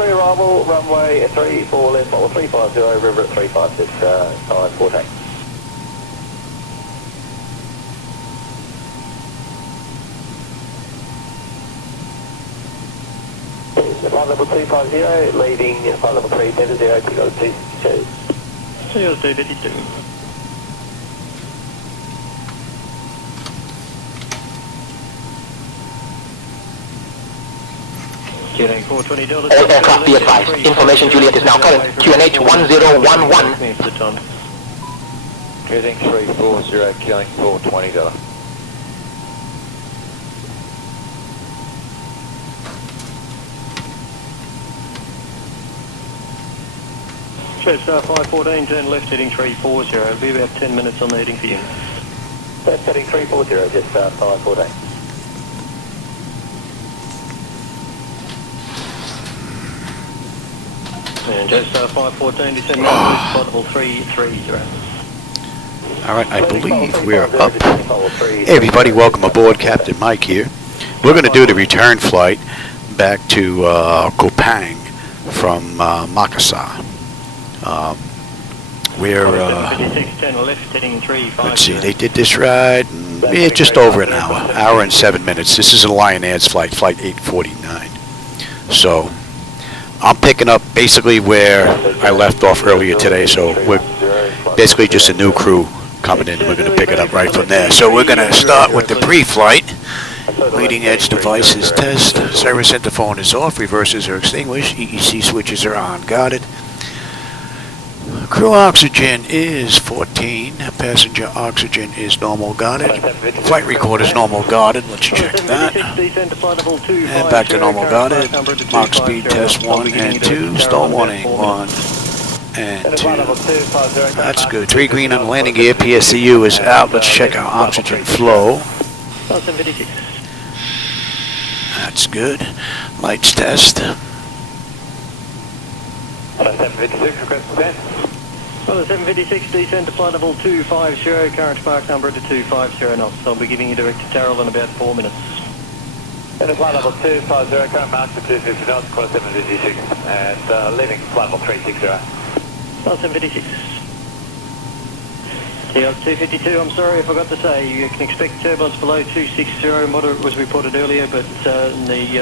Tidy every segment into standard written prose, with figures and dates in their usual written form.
3 arrival, runway 34 left, bottle 350, river at 356, time 14. Flight level 250, leading flight level 3, 10 to 0, pick up 252. 252. Aircraft be advised. Information Juliet is now current. QNH 1011. Heading 340, killing 420 dollar. Jetstar 514, turn left heading 340. It'll be about 10 minutes on the heading for you. That's heading 340, Jetstar 514. And Jetstar 514, descend northwest, flight level 330. Alright, I believe we're up. Hey everybody, welcome aboard. Captain Mike here. We're going to do the return flight back to Kupang from Makassar. Let's see, they did this ride in just over an hour and 7 minutes. This is a Lion Air's flight 849. So I'm picking up basically where I left off earlier today, so we're basically just a new crew coming in. We're going to pick it up right from there. So we're going to start with the pre-flight. Leading edge devices test. Service interphone is off. Reversers are extinguished. EEC switches are on. Guarded. Crew oxygen is 14. Passenger oxygen is normal guarded. Flight recorder is normal guarded. Let's check that. And back to normal guarded. Mach speed test 1 and 2. Stall warning 1 and 2. That's good. 3 green on landing gear. PSCU is out. Let's check our oxygen flow. That's good. Lights test. Well, the 756 descend to flight level 250, current spark number to 250 knots. I'll be giving you direct to Tarrell in about 4 minutes. And flight level 250, current mark to 250 knots, close 756, and leaving flight level 360. Flight 756. TR252, I'm sorry, I forgot to say, you can expect turbulence below 260, moderate was reported earlier, but the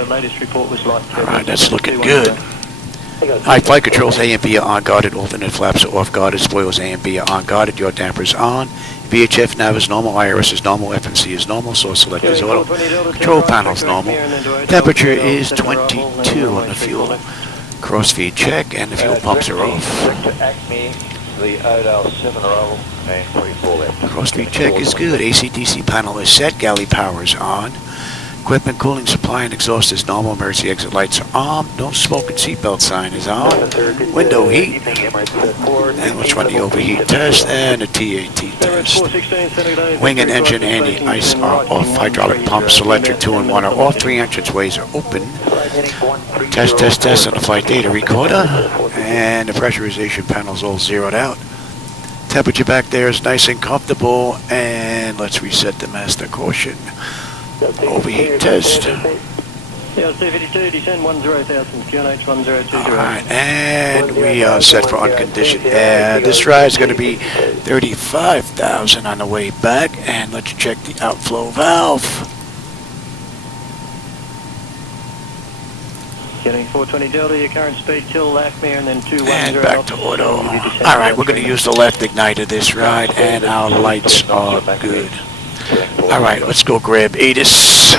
latest report was light turbulence. Alright, that's looking good. Hi, flight controls A and B are on guarded, alternate flaps are off guarded, spoilers A and B are on guarded, your dampers on, VHF nav is normal, IRS is normal, FNC is normal, source select is auto, control panel is normal, temperature is 22 on the fuel, crossfeed check, and the fuel pumps are off. Crossfeed check is good, AC/DC panel is set, galley power is on. Equipment, cooling, supply, and exhaust is normal. Emergency exit lights are on. Don't smoke and seatbelt sign is on. Window heat. And let's run the overheat test and the TAT test. Wing and engine anti-ice are off. Hydraulic pumps, electric 2 and 1 are off. 3 entranceways are open. Test on the flight data recorder. And the pressurization panel's all zeroed out. Temperature back there is nice and comfortable. And let's reset the master caution. Overheat test. Yeah, 252, descend 10,000, QNH 1020. Alright, and we are set for unconditioned air. This ride is going to be 35,000 on the way back, and let's check the outflow valve. Getting 420 Delta, your current speed till Lackmere, and then 210. And back to auto. Alright, we're going to use the left igniter this ride, and our lights are good. Alright, let's go grab ATIS.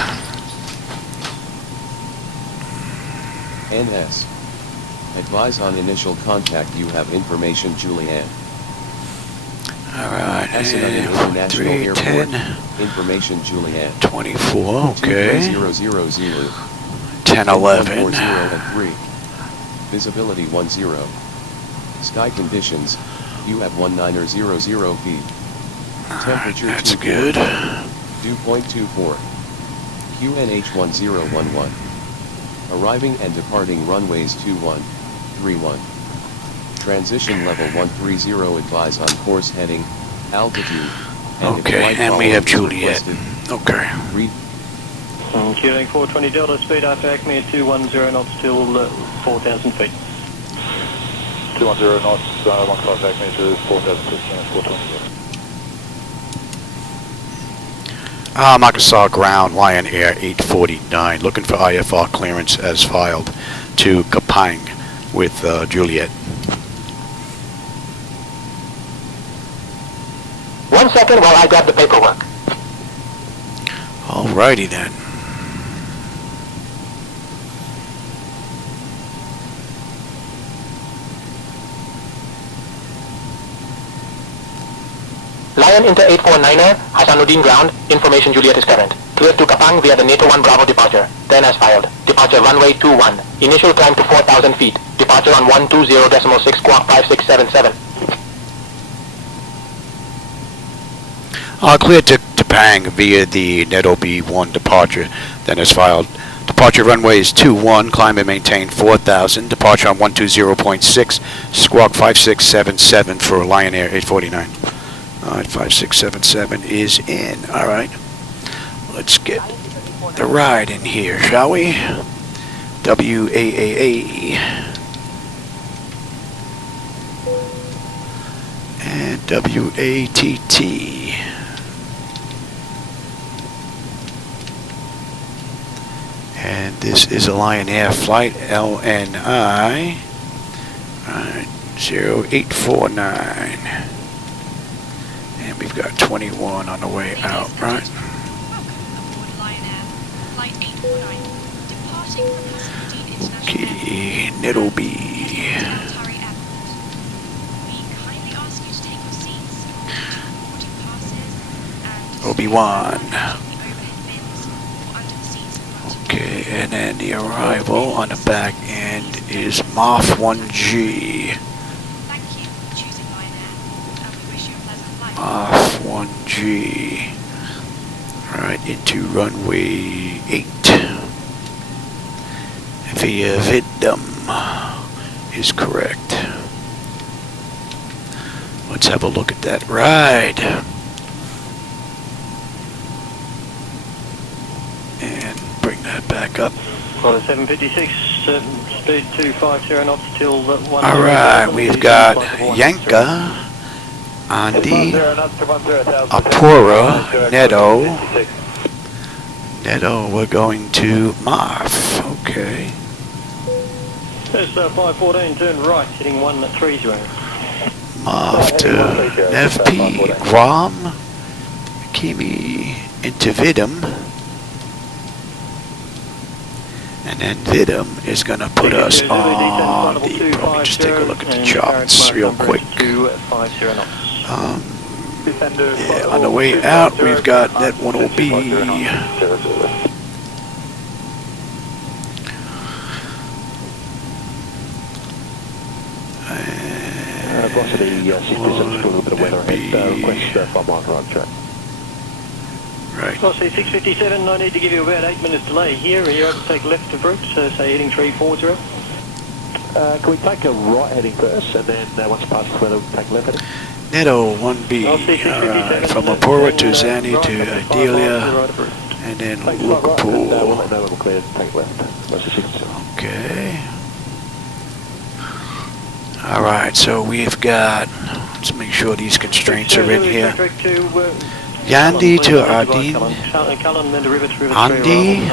NS. Advise on initial contact, you have information, Julianne. Alright, and 310. Information, Julianne. 24, okay. 000. 1011. 3. Visibility 10. Sky conditions, you have 1900 feet. Temperature that's 24. good. Dew point 24. QNH 1011. Arriving and departing runways 21, 31. Transition level 130, advise on course heading, altitude. Okay, and we have Juliet. Okay. QNH 420 Delta, speed after Acme at 210 knots till 4,000 feet. 210 knots, 15 Acme to 4,000 feet, 420. Makassar ground, Lion Air 849, looking for IFR clearance as filed to Kupang with Juliet. 1 second while I grab the paperwork. Alrighty then. Lion Inter 849er, Hasanuddin ground, information Juliet is current. Clear to Kupang via the NATO 1 Bravo departure, then as filed. Departure runway 21, initial climb to 4,000 feet, departure on 120.6 squawk 5677. Clear to Kupang via the NATO B1 departure, then as filed. Departure runway is 21, climb and maintain 4,000, departure on 120.6 squawk 5677 for Lion Air 849. Alright, 5677 is in. Alright. Let's get the ride in here, shall we? WAAA. And WATT. And this is a Lion Air flight, LNI. Alright, 0849. And we've got 21 on the way out, right? Okay, Nettle B. Obi-Wan. Okay, and then the arrival on the back end is Moth 1G. Moth 1G. Right into runway 8. Via Vidum is correct. Let's have a look at that ride. And bring that back up. Well, 756, speed 250 knots till 1. Alright, we've got Yanka, Andy, Apura, Neto, we're going to Moth, okay. There's 514, turn right, heading 130. Moth to FP, Guam, Kimi into Vidum. And then Vidum is going to put us on the, let me just take a look at the charts real quick. Yeah, on the way out, we've got that one will be right. Velocity 657, I need to give you about 8 minutes delay here. Are you able to take left to Brooks, say heading 340? Can we take a right heading first, and then once past the weather, we'll take left heading? Neto 1B, alright, from Apura to Zani to Adelia, and then Liverpool. Okay. Alright, so we've got, let's make sure these constraints are in here. Yandi to Ardeen.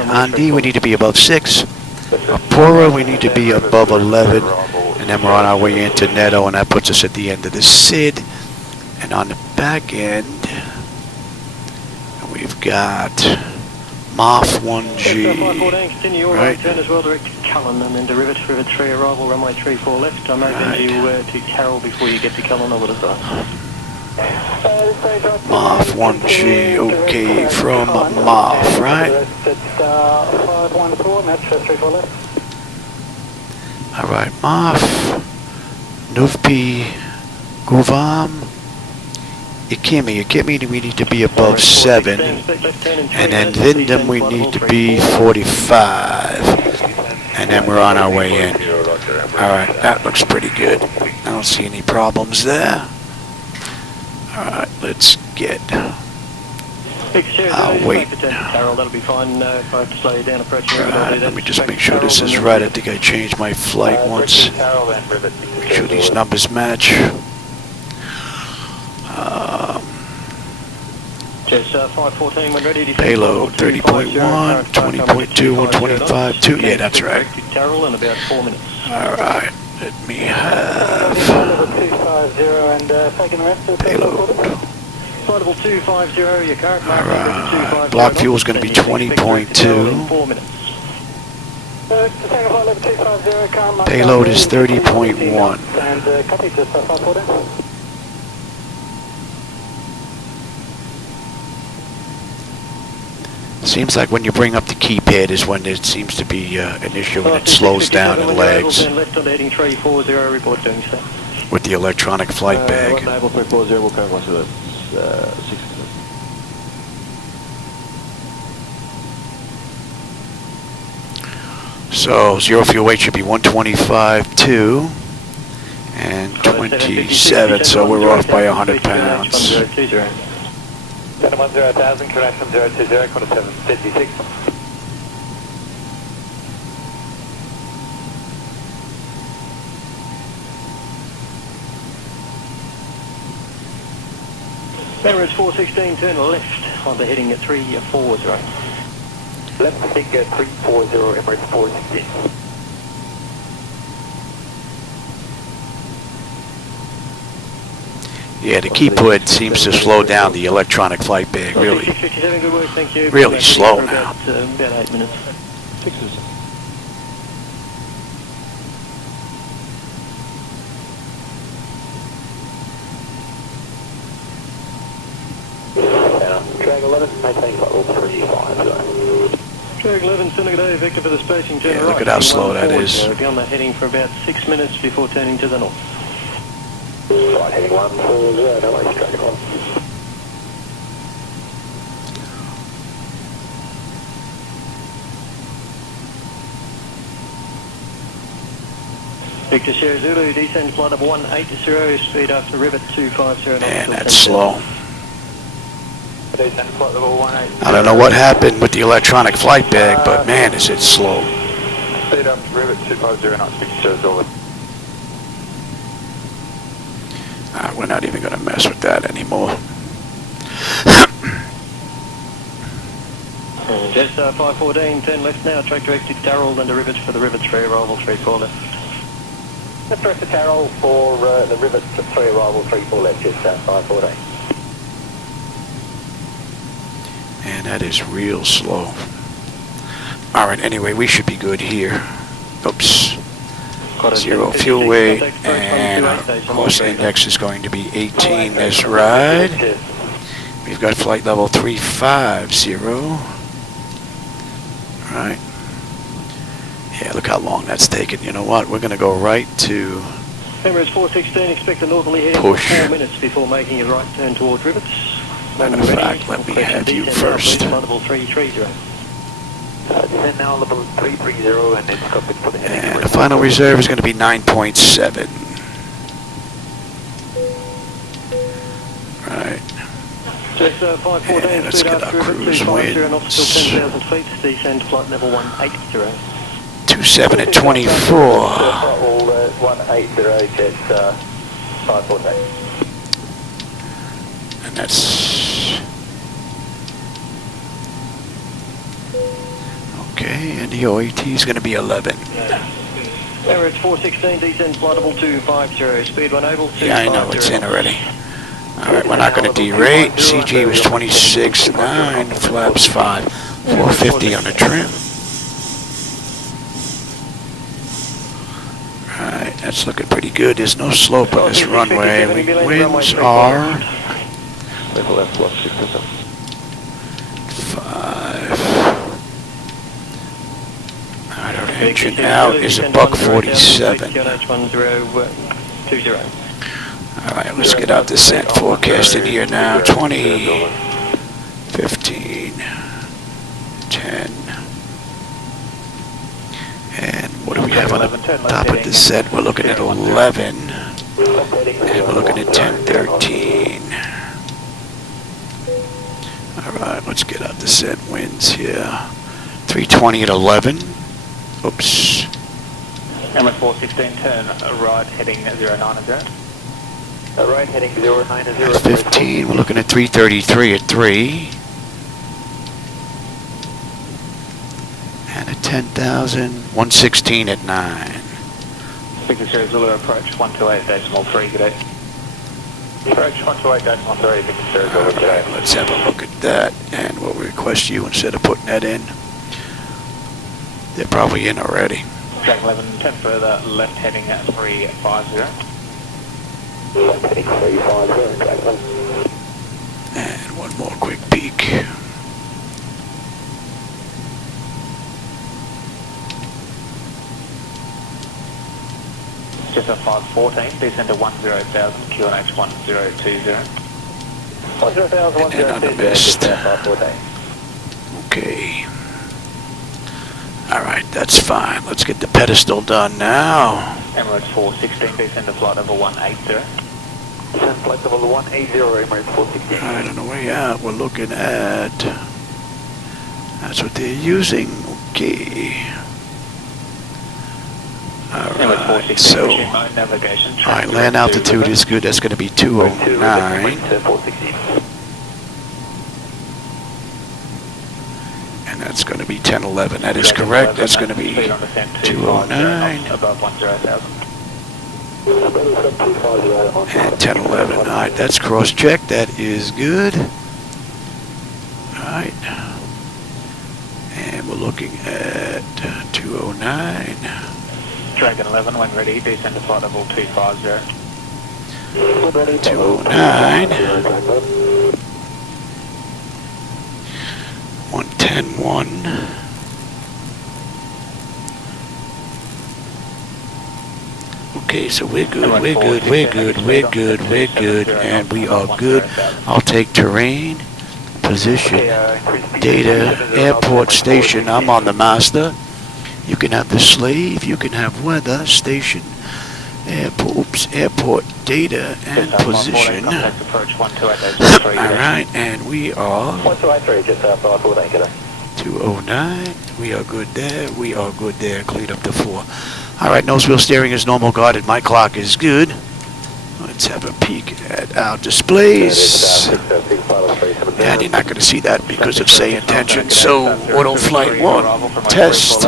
Andi, we need to be above 6. Apura, we need to be above 11. And then we're on our way into Neto, and that puts us at the end of the SID. And on the back end, we've got Moth 1G. Right. Turn as well, direct to Cullen, and then to Rivet 3 arrival, runway 34 left. I may send you to Carroll before you get to Cullen, I would have thought. Moth 1G, okay, from Moth, right? Alright, Moth, Nuvpi, Guvam, Ikimi, we need to be above 7, and then Vindham we need to be 45, and then we're on our way in. Alright, that looks pretty good. I don't see any problems there. Alright, let's get I'll wait. Carol, that'll be fine. If I have to slow you down approaching rivet, I'll Right, do that. let me just make sure this is right. I think I changed my flight once. Carol and rivet. Make sure these numbers match. Just 514 when ready. Payload 30.1, 20.2, 125.2. Yeah, that's right. Carol in about 4 minutes. Alright, let me have payload. Flight level 250, your current mark is Alright, 250. block fuel is going to be 20.2. 4 minutes. Payload is 30.1. And copy, just 514. Seems like when you bring up the keypad is when there seems to be an issue and it slows down and lags Left on heading 340, report doing so. with the electronic flight bag. Naval 340, we'll come onto the 6. So zero fuel weight should be 125.2 and 27, so we're off by 100 pounds. 1010,000, correction 020, quarter 756. Emirates 416, turn left on the heading at 340. Left stick 340, Emirates 416. Yeah, the keypad seems to slow down the electronic flight bag really, 657, good work, thank you. really slow now. About 8 minutes. 6 Drag 11, maintain flight level 350. Drag 11, send a good day, Victor for the spacing, turn Yeah, right. look at how slow that is. Be on the heading for about 6 minutes before turning to the north. Right, heading 140, no worries, drag 1. Victor Sierra Zulu, descend flight of 180, speed after rivet 250. Man, that's slow. Descend flight level 18. I don't know what happened with the electronic flight bag, but man, is it slow. Speed up, rivet 250, not 60, over. We're not even going to mess with that anymore. Just 514, turn left now, track directed Darrell, then the rivets for the rivets 3, arrival 34 left. Let's direct to Carol for the rivets 3, arrival 34 left, just 514. Man, that is real slow. Alright, anyway, we should be good here. Oops. Zero fuel weight, and our course index is going to be 18 this ride. We've got flight level 350. Right. Yeah, look how long that's taken. You know what? We're going to go right to Emirates 416, expect a northerly heading push. for 4 minutes before making a right turn towards rivets. Matter of fact, let me have you first. Level 330. Descend now level 330 and it's cockpit for the heading. And the final reserve is going to be 9.7. Right. Just 514, And let's speed get after our rivet cruise 250, wind. not till 10,000 feet, descend flight level 180. 27 at 24. Flight level 180, jet 514. And that's... Okay, and the OAT is going to be 11. Emirates 416, descend flight level 250, speed 1 able. Yeah, I know, it's in already. Alright, we're not going to derate. CG was 26.9, flaps 5, 450 on the trim. Alright, that's looking pretty good. There's no slope on this runway. Winds are 5. Alright, our engine out is a buck 47. Alright, let's get our descent forecast in here now. 20, 15, 10. And what do we have on the top of the set? We're looking at 11. And we're looking at 10, 13. Alright, let's get our descent winds here. 320 at 11. Oops. Emirates 416, turn right heading 090. Right heading 090. At 15, we're looking at 333 at 3. And at 10,000, 116 at 9. Victor Sierra Zulu approach 128.3, good day. Approach 128.3, Victor Sierra Zulu, good day. Let's have a look at that, and we'll request you instead of putting that in. They're probably in already. Track 11, 10 further, left heading at 350. Left heading 350, track 11. And one more quick peek. Just a 514, descend to 10,000, QNH 1020. 10,000, And then on the mist. 514. Okay. Alright, that's fine. Let's get the pedestal done now. Emirates 416, descend to flight level 180. Descend flight level 180, Emirates 416. I don't know where you're at. We're looking at... That's what they're using. Okay. Alright, so... Alright, land altitude is good. That's going to be 209. And that's going to be 1011. That is correct. That's going to be 209. And 1011. Alright, that's cross-checked. That is good. Alright. And we're looking at 209. Dragon 11, when ready, descend to flight level 250. 209. 110.1. Okay, so we're good, we're good, we're good, we're good, we're good, and we are good. I'll take terrain, position, data, airport, station. I'm on the master. You can have the slave, you can have weather, station, airport, data, and position. Alright, and we are 209. We are good there, we are good there, cleared up to 4. Alright, nose wheel steering is normal guarded. My clock is good. Let's have a peek at our displays. And you're not going to see that because of SayIntentions. So, auto flight 1, test,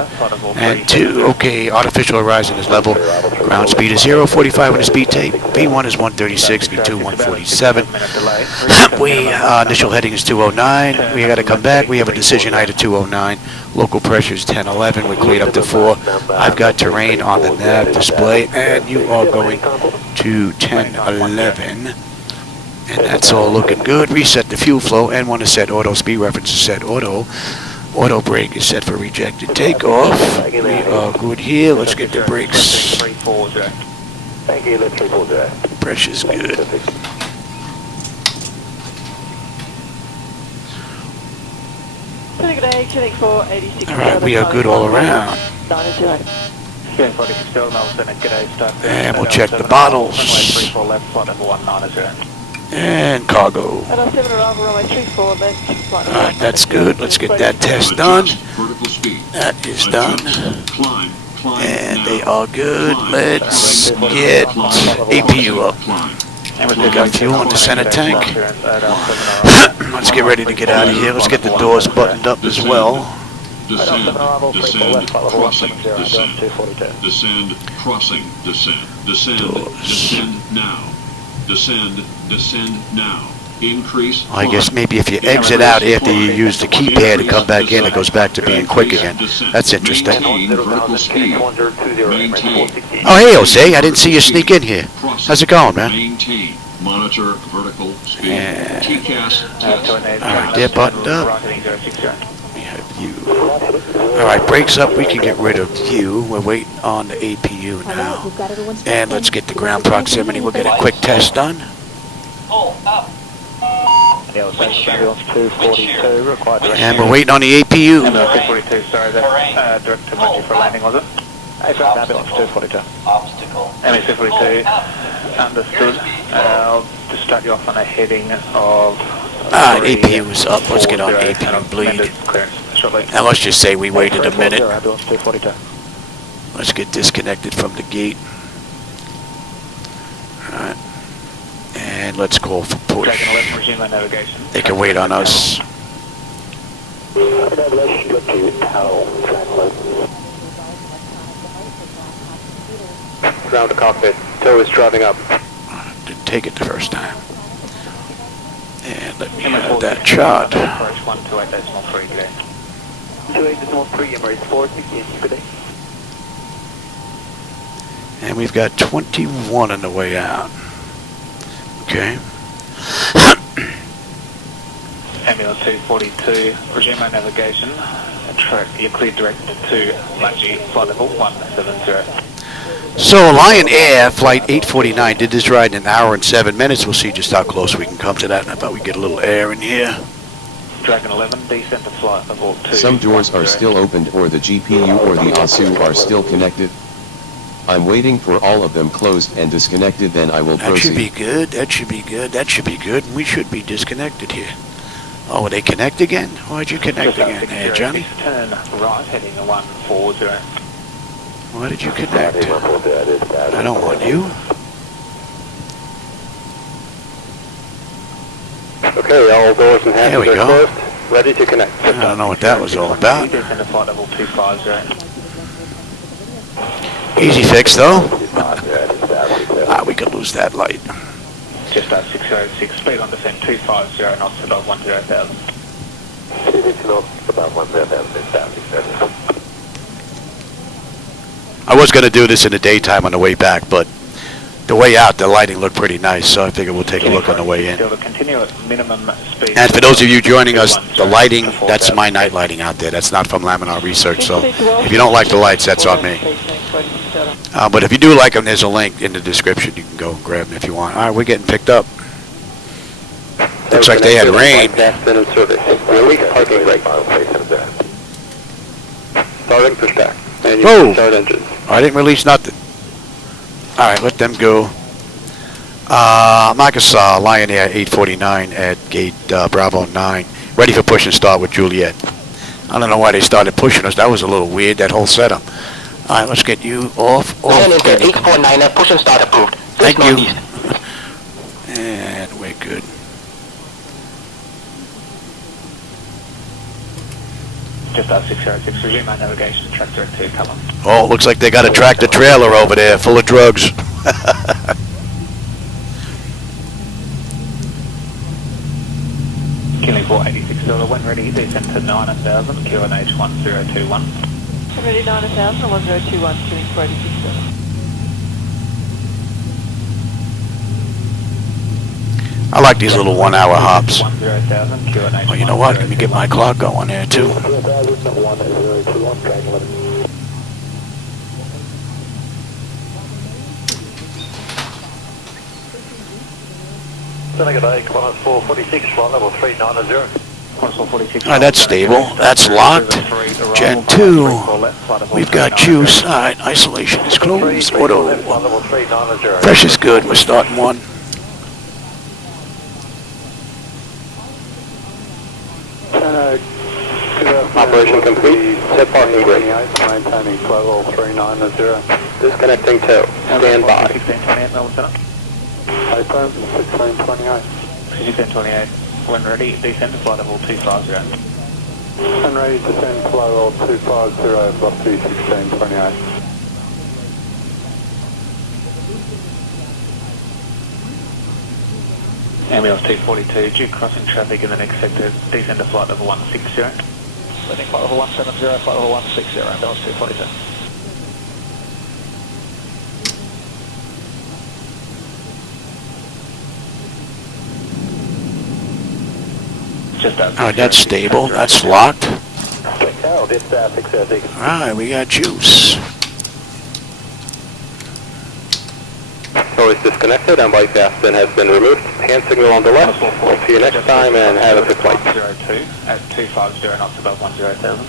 and 2. Okay, artificial horizon is level. Ground speed is 0, 45 on the speed tape. V1 is 136, V2 147. Initial heading is 209. We got to come back. We have a decision height of 209. Local pressure is 1011. We're cleared up to 4. I've got terrain on the nav display, and you are going to 1011. And that's all looking good. Reset the fuel flow. N1 is set auto. Speed reference is set auto. Auto brake is set for rejected takeoff. We are good here. Let's get the brakes. Pressure's good. Alright, we are good all around. And we'll check the bottles. And cargo. Alright, that's good. Let's get that test done. That is done. And they are good. Let's get APU up. We got fuel in the center tank. Let's get ready to get out of here. Let's get the doors buttoned up as well. Descend, crossing, descend, descend now. Descend now. Increase. I guess maybe if you exit out after you use the keypad and come back in, it goes back to being quick again. That's interesting. Oh, hey, Jose, I didn't see you sneak in here. How's it going, man? Maintain. Monitor vertical speed. TCAS test. Alright, they're buttoned up. We have you. Alright, brakes up. We can get rid of you. We're waiting on the APU now. And let's get the ground proximity. We'll get a quick test done. And we're waiting on the APU. MS-242, sorry, that's direct to Monkey for landing, was it? MS-242. MS-242, understood. I'll just start you off on a heading of Alright, APU is up. Let's get on APU bleed. Now let's just say we waited a minute. Let's get disconnected from the gate. Alright. And let's call for push. They can wait on us. Ground to cockpit. Tow is driving up. Didn't take it the first time. And let me have that shot. Approach 128.3 today. 28.3, Emirates 416 today. And we've got 21 on the way out. Okay. Ambulance 242, resume our navigation. You're cleared directed to Lungi, flight level 170. So Lion Air Flight 849 did this ride in an hour and 7 minutes. We'll see just how close we can come to that. And I thought we'd get a little air in here. Dragon 11, descend to flight level 2. Some doors are still opened or the GPU or the ASU are still connected. I'm waiting for all of them closed and disconnected, then I will proceed. That should be good. That should be good. That should be good. We should be disconnected here. Oh, they connect again? Why'd you connect again there, Johnny? Turn right, heading 140. Why did you connect? I don't want you. Okay, all doors and There we handles are go. closed. Ready to connect. I don't know what that was all about. Descend to flight level 250. Easy fix, though. We could lose that light. Just 606, speed on descent 250 knots above 10,000. Above 10,000. I was going to do this in the daytime on the way back, but the way out, the lighting looked pretty nice, so I figured we'll take a look on the way in. Continue at minimum speed. And for those of you joining us, the lighting, that's my night lighting out there. That's not from Laminar Research, so if you don't like the lights, that's on me. But if you do like them, there's a link in the description. You can go and grab them if you want. All right, we're getting picked up. Looks like they had rain. Release parking brake. Starting pushback. Whoa! Start engine. I didn't release nothing. All right, let them go. Makassar, Lion Air 849 at gate Bravo 9. Ready for push and start with Juliet. I don't know why they started pushing us. That was a little weird, that whole setup. All right, let's get you off. Lion Air 849, push and start approved. Thank you. Northeast. And we're good. Just 606, resume my navigation, track direct to come on. Oh, looks like they got a tractor trailer over there full of drugs. Killing 486 dollar, when ready, descend to 9000, QNH 1021. Ready 9000, 1021, killing 486. I like these little 1 hour hops. 10,000, QNH. Oh, you know what? Let me get my clock going there too. Senegal A, class 446, flight level 390. Alright, that's stable. That's locked. Gen 2. We've got juice. Alright, isolation is closed. Auto. Fresh is good. We're starting one. Operation complete. Set parking brake. Maintaining flight level 390. Disconnecting tow. Stand by. 1628, Melbourne Center. Open 1628. 1628. When ready, descend to flight level 250. And ready to send flight level 250, velocity 1628. Ambulance 242, due crossing traffic in the next sector, descend to flight level 160. Landing flight level 170, flight level 160, ambulance 242. Alright, that's stable. That's locked. Alright, we got juice. Tow is disconnected and white fasten has been removed. Hand signal on the left. We'll see you next time and have a good flight. 02 at 250 knots above 10,000.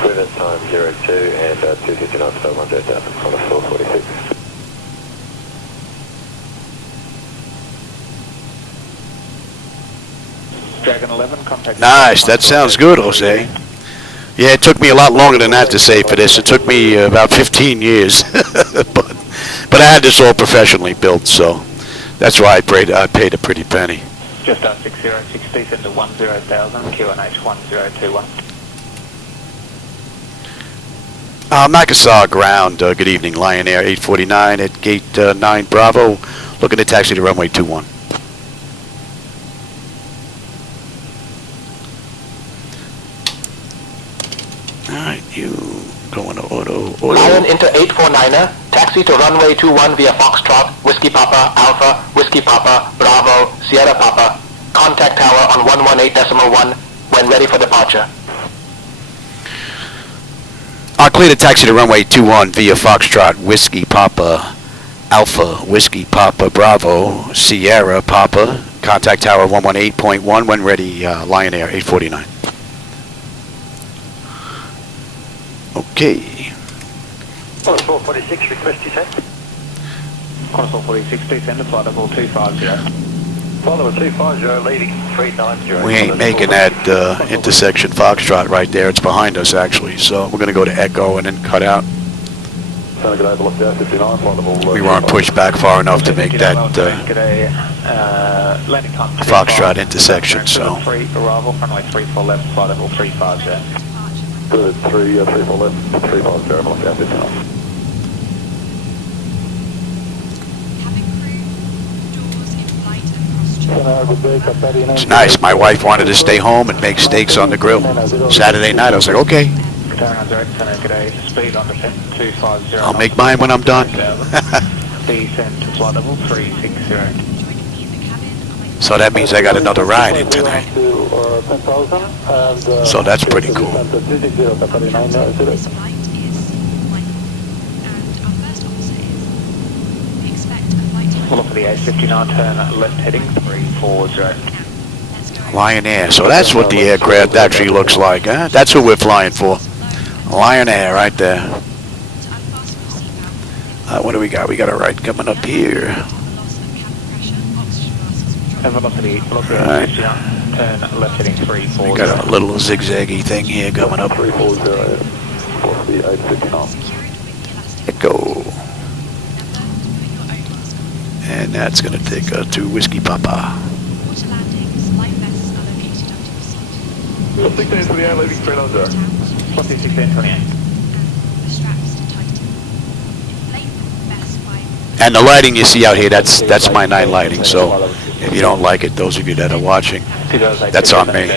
Previous time 02 and 250 knots above 10,000 on the 446. 1611, contact. Nice, that sounds good, Jose. Yeah, it took me a lot longer than that to save for this. It took me about 15 years. but I had this all professionally built, so that's why I paid a pretty penny. Just 6060, send to 10,000, QNH 1021. Makassar ground, good evening, Lion Air 849 at gate 9 Bravo, looking to taxi to runway 21. Alright, you going to auto. Lion into 849er, taxi to runway 21 via Foxtrot, Whiskey Papa, Alpha, Whiskey Papa, Bravo, Sierra Papa. Contact tower on 118.1 when ready for departure. I'll clear the taxi to runway 21 via Foxtrot, Whiskey Papa, Alpha, Whiskey Papa, Bravo, Sierra Papa. Contact tower 118.1 when ready, Lion Air 849. Okay. Contour 46, request descent. Contour 46, descend to flight level 250. Flight level 250, leading 390. We ain't making that intersection Foxtrot right there. It's behind us, actually. So we're going to go to Echo and then cut out. We weren't pushed back far enough to make that Foxtrot intersection, so. Arrival, runway 34 left, flight level 350. Good, 34 left, 350, look out this time. It's nice. My wife wanted to stay home and make steaks on the grill. Saturday night, I was like, okay. I'll make mine when I'm done. So that means I got another ride in tonight. So that's pretty cool. Pull up for the 859, turn left heading 340. Lion Air. So that's what the aircraft actually looks like, huh? That's who we're flying for. Lion Air right there. What do we got? We got a ride coming up here. Velocity, Right. turn left heading 340. We got a little zigzaggy thing here coming up. 340, for the 859. Echo. And that's going to take us to Whiskey Papa. 1628, leaving 390. 1628. And the lighting you see out here, that's my night lighting. So if you don't like it, those of you that are watching, that's on me.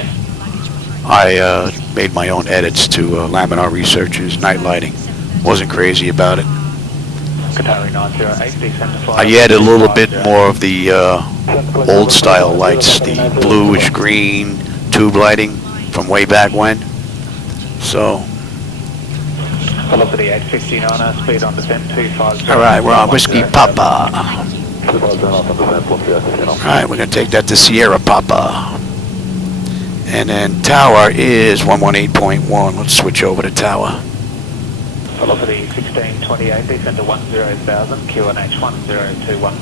I made my own edits to Laminar Research's night lighting. Wasn't crazy about it. I added a little bit more of the old style lights, the bluish green tube lighting from way back when. So. Velocity 859, speed on descent 250. Alright, we're on Whiskey Papa. Alright, we're going to take that to Sierra Papa. And then tower is 118.1. Let's switch over to tower. Velocity 1628, descend to 10,000, QNH 1021.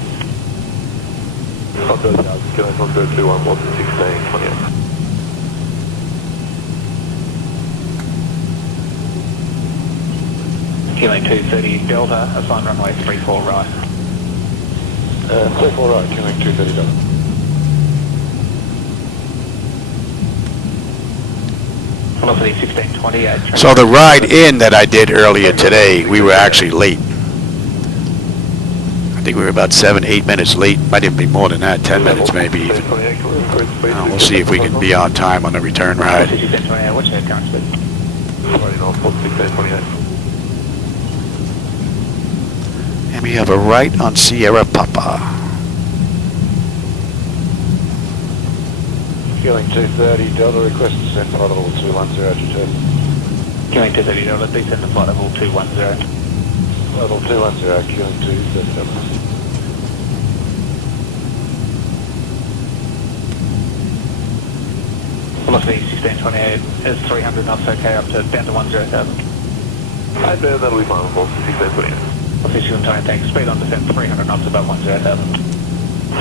10,000, QNH 1021, 1628. Killing 230 Delta, assign runway 34 right. 34 right, killing 230 Delta. Velocity 1628. So the ride in that I did earlier today, we were actually late. I think we were about 7-8 minutes late. Might even be more than that, 10 minutes maybe even. We'll see if we can be on time on the return ride. What's your current speed? 1628. And we have a right on Sierra Papa. Killing 230 Delta, request to send flight level 210 at return. Killing 230 Delta, descend to flight level 210. Level 210, killing 230 Delta. Velocity 1628 is 300 knots, okay, up to down to 10,000. Hi there, that'll be fine, 1628. Official and thanks. Speed on descent 300 knots above 10,000.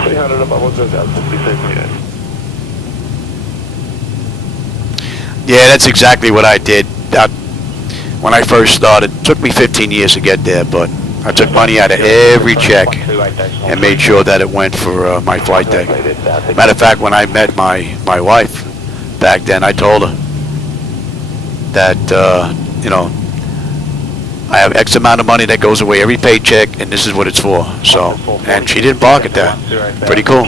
300 above 10,000, 1628. Yeah, that's exactly what I did. When I first started, it took me 15 years to get there, but I took money out of every check and made sure that it went for my flight deck. Matter of fact, when I met my wife back then, I told her that, you know, I have X amount of money that goes away every paycheck, and this is what it's for. So, and she didn't balk at that. Pretty cool.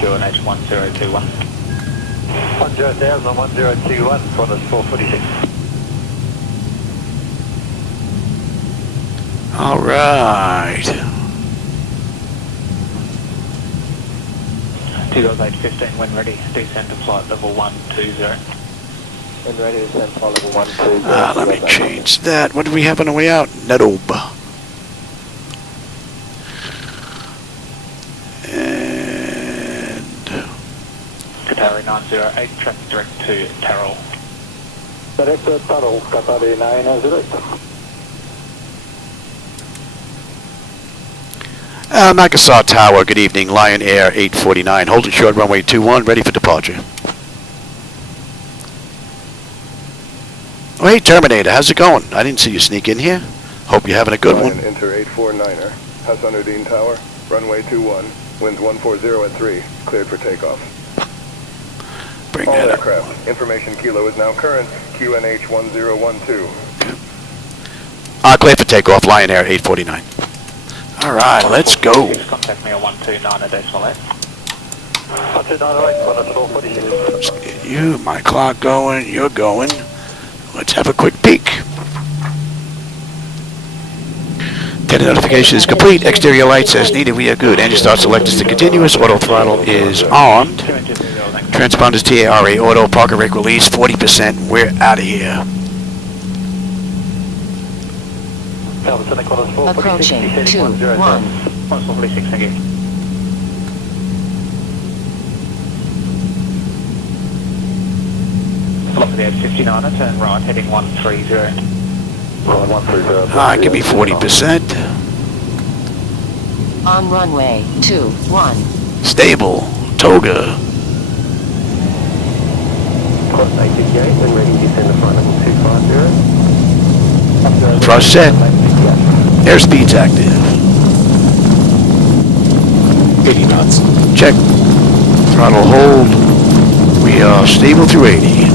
10,000 on 1021, front is 446. All right. 20815 when ready, descend to flight level 120. When ready, descend flight level 120. Let me change that. What do we have on the way out? Netob. And Qatari 908, traffic direct to Tarrell. Direct to Tarrell, Qatari 908. Makassar Tower, good evening. Lion Air 849, holding short runway 21, ready for departure. Oh, hey, Terminator, how's it going? I didn't see you sneak in here. Hope you're having a good one. Enter 849er, Hassanuddin Tower, runway 21, winds 140 at 3, cleared for takeoff. Bring All that up. aircraft, information kilo is now current, QNH 1012. Clear for takeoff, Lion Air 849. All right, let's go. Contact me at 129.8. 1298, front is 446. Let's get you, my clock going, you're going. Let's have a quick peek. Data notification is complete. Exterior lights as needed. We are good. Engine start select is to continuous. Auto throttle is armed. Transponders TARA auto. Parker rate release 40%. We're out of here. Approaching 2-1. 146, thank you. Velocity at 59, turn right, heading 130. Give me 40%. On runway 21. Stable. Toga. Course 858, when ready, descend to flight level 250. Thrust set. Airspeed's active. 80 knots. Check. Throttle hold. We are stable through 80.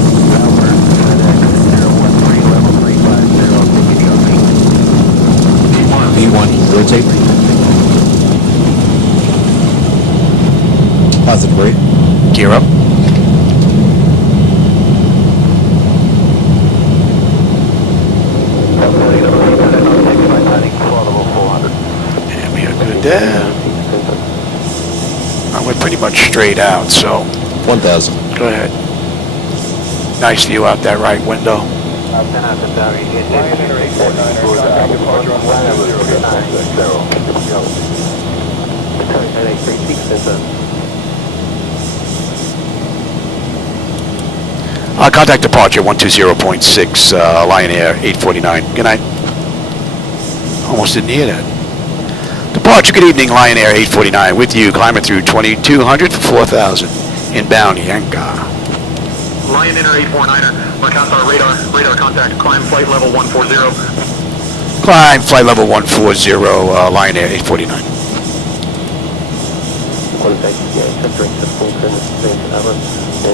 V1, rotate. Positive rate. Gear up. And we are good there. We're pretty much straight out, so 1,000. go ahead. Nice view out that right window. Contact departure 120.6, Lion Air 849. Good night. Almost didn't hear that. Departure, good evening, Lion Air 849. With you, climbing through 2200 for 4,000. Inbound Yanka. Lion Air 849er, Makassar radar contact, climb flight level 140. Climb flight level 140, Lion Air 849.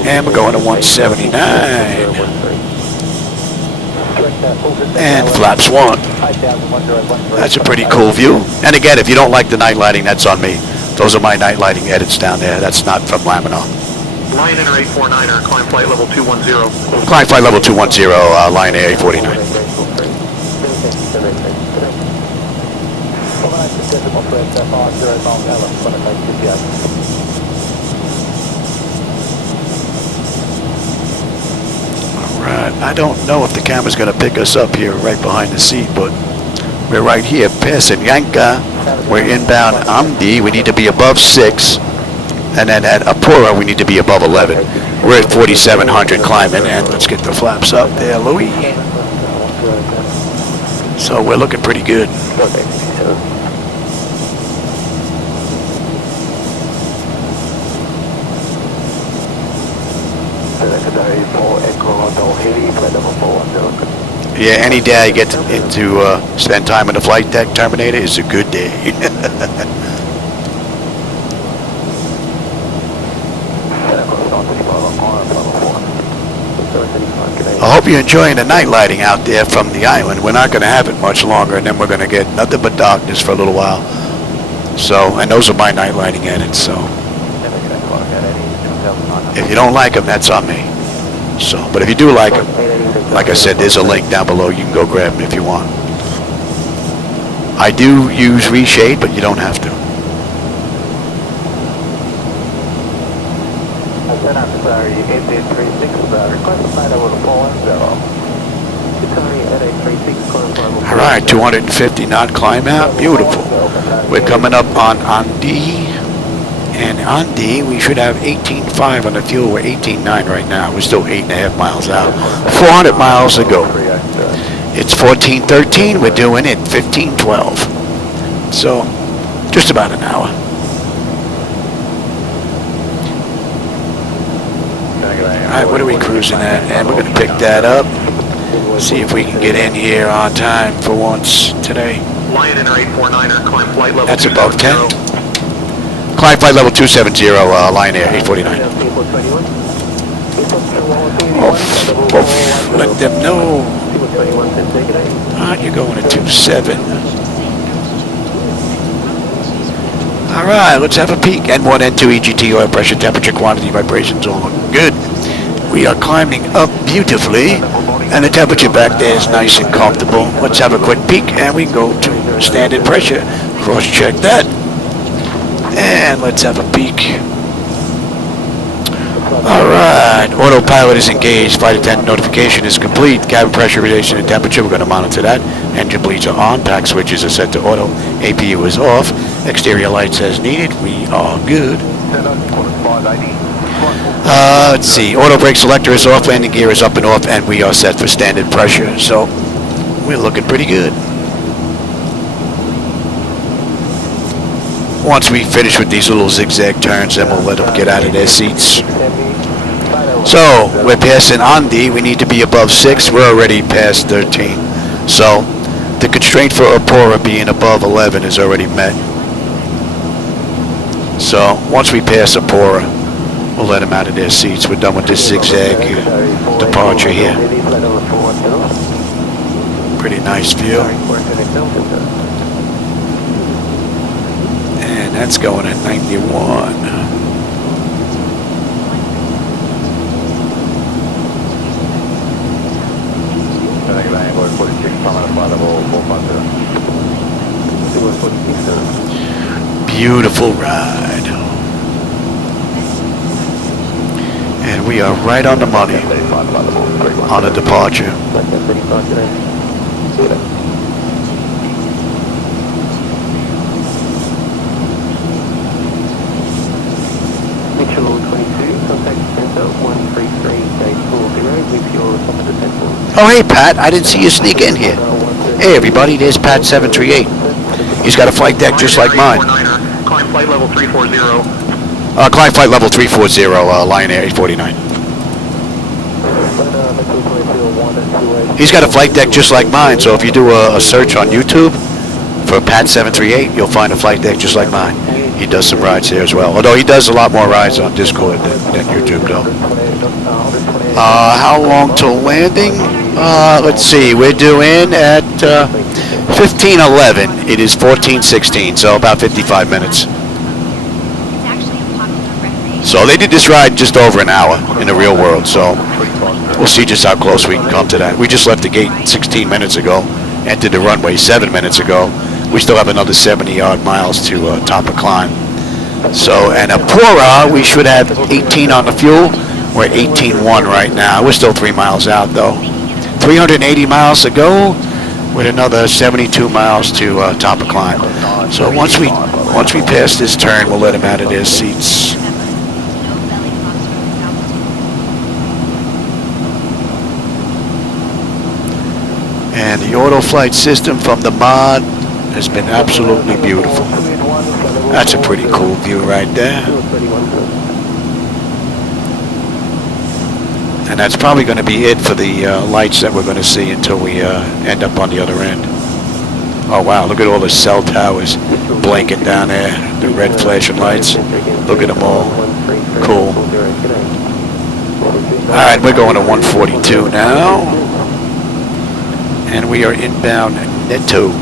And we're going to 179. And flaps 1. That's a pretty cool view. And again, if you don't like the night lighting, that's on me. Those are my night lighting edits down there. That's not from Laminar. Lion Air 849er, climb flight level 210. Climb flight level 210, Lion Air 849. Alright, I don't know if the camera's going to pick us up here right behind the seat, but we're right here, passing Yanka. We're inbound Amdi. We need to be above 6. And then at Apura, we need to be above 11. We're at 4,700 climbing, and let's get the flaps up there, Louis. So we're looking pretty good. Yeah, any day I get to spend time on the flight deck Terminator is a good day. I hope you're enjoying the night lighting out there from the island. We're not going to have it much longer, and then we're going to get nothing but darkness for a little while. So, and those are my night lighting edits, so. If you don't like them, that's on me. So, but if you do like them, like I said, there's a link down below. You can go grab them if you want. I do use reshade, but you don't have to. Alright, 250 knot climb out. Beautiful. We're coming up on Andi. And Andi, we should have 18.5 on the fuel. We're 18.9 right now. We're still 8.5 miles out. 400 miles to go. It's 14.13. We're doing it 15.12. So, just about an hour. Alright, what are we cruising at? And we're going to pick that up. See if we can get in here on time for once today. That's above 10. Climb flight level 270, Lion Air 849. Let them know. You're going at 27. Alright, let's have a peek. N1, N2, EGT, oil pressure, temperature, quantity, vibrations, all looking good. We are climbing up beautifully, and the temperature back there is nice and comfortable. Let's have a quick peek, and we go to standard pressure. Cross-check that. And let's have a peek. Alright, autopilot is engaged. Flight attendant notification is complete. Cabin pressurization and temperature, we're going to monitor that. Engine bleeds are on. Pack switches are set to auto. APU is off. Exterior lights as needed. We are good. Let's see. Auto brake selector is off. Landing gear is up and off. And we are set for standard pressure. So, we're looking pretty good. Once we finish with these little zigzag turns, then we'll let them get out of their seats. So, we're passing Andi. We need to be above 6. We're already past 13. So, the constraint for Apora being above 11 is already met. So, once we pass Apora, we'll let them out of their seats. We're done with this zigzag departure here. Pretty nice view. And that's going at 91. Beautiful ride. And we are right on the money on a departure. Oh, hey, Pat. I didn't see you sneak in here. Hey, everybody. There's Pat 738. He's got a flight deck just like mine. Climb flight level 340. Climb flight level 340, Lion Air 849. He's got a flight deck just like mine, so if you do a search on YouTube for Pat 738, you'll find a flight deck just like mine. He does some rides there as well, although he does a lot more rides on Discord than YouTube, though. How long till landing? Let's see, we're due in at 15:11. It is 14:16, so about 55 minutes. So they did this ride just over an hour in the real world, so we'll see just how close we can come to that. We just left the gate 16 minutes ago, entered the runway 7 minutes ago. We still have another 70-odd miles to top a climb. So, and Apora, we should have 18 on the fuel. We're at 18.1 right now. We're still 3 miles out, though. 380 miles to go with another 72 miles to top a climb. So once we pass this turn, we'll let them out of their seats. And the auto flight system from the mod has been absolutely beautiful. That's a pretty cool view right there. And that's probably going to be it for the lights that we're going to see until we end up on the other end. Oh wow, look at all the cell towers blinking down there, the red flashing lights. Look at them all. Cool. Alright, we're going to 142 now. And we are inbound Neto.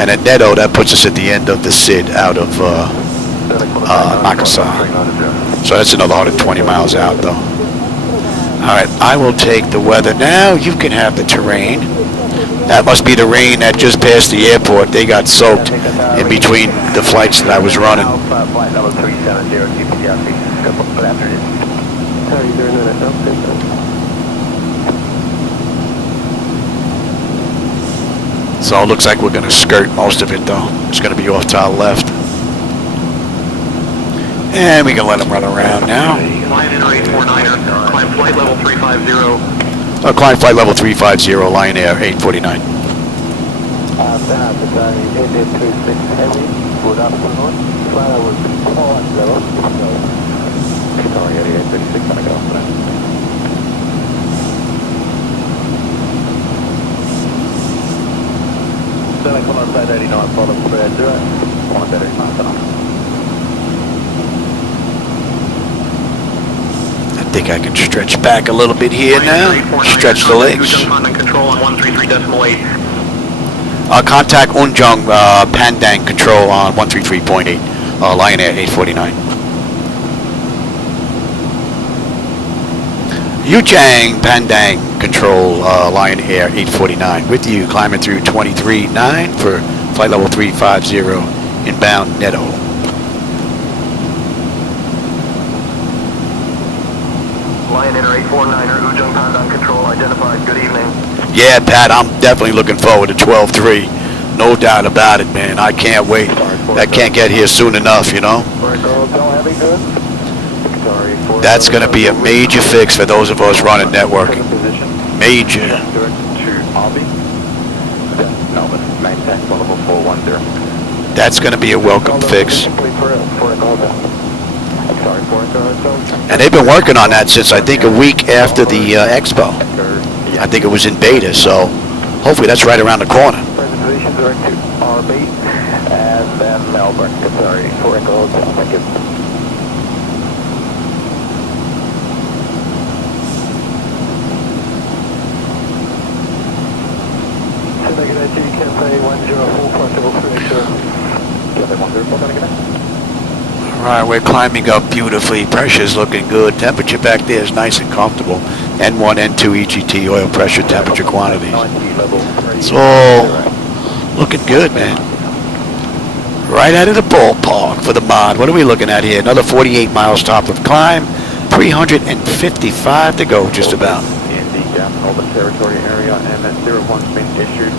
And at Neto, that puts us at the end of the SID out of Makassar. So that's another 120 miles out though. Alright, I will take the weather now. You can have the terrain. That must be the rain that just passed the airport. They got soaked in between the flights that I was running. So it looks like we're going to skirt most of it though. It's going to be off to our left. And we can let them run around now. Line in 849er, climb flight level 350. Climb flight level 350, Lion Air 849. I think I can stretch back a little bit here now. Stretch the legs. Control on 133.8. Contact Unjung Pandang control on 133.8. Lion Air 849. Yujang Pandang control Lion Air 849. With you, climbing through 23.9 for flight level 350 inbound Neto. Lion Air 849er, Ujung Pandang control identified. Good evening. Yeah, Pat, I'm definitely looking forward to 12-3. No doubt about it, man. I can't wait. That can't get here soon enough, you know? That's going to be a major fix for those of us running networking. Major. That's going to be a welcome fix. And they've been working on that since I think a week after the Expo. I think it was in beta, so hopefully that's right around the corner. And then Melbourne, sorry, 4 Echo Hotel, thank you. Alright, we're climbing up beautifully. Pressure's looking good. Temperature back there is nice and comfortable. N1, N2, EGT, oil pressure, temperature quantities. It's all looking good, man. Right out of the ballpark for the mod. What are we looking at here? Another 48 miles top of climb. 355 to go, just about. In the Northern Territory area, and then 01's been issued.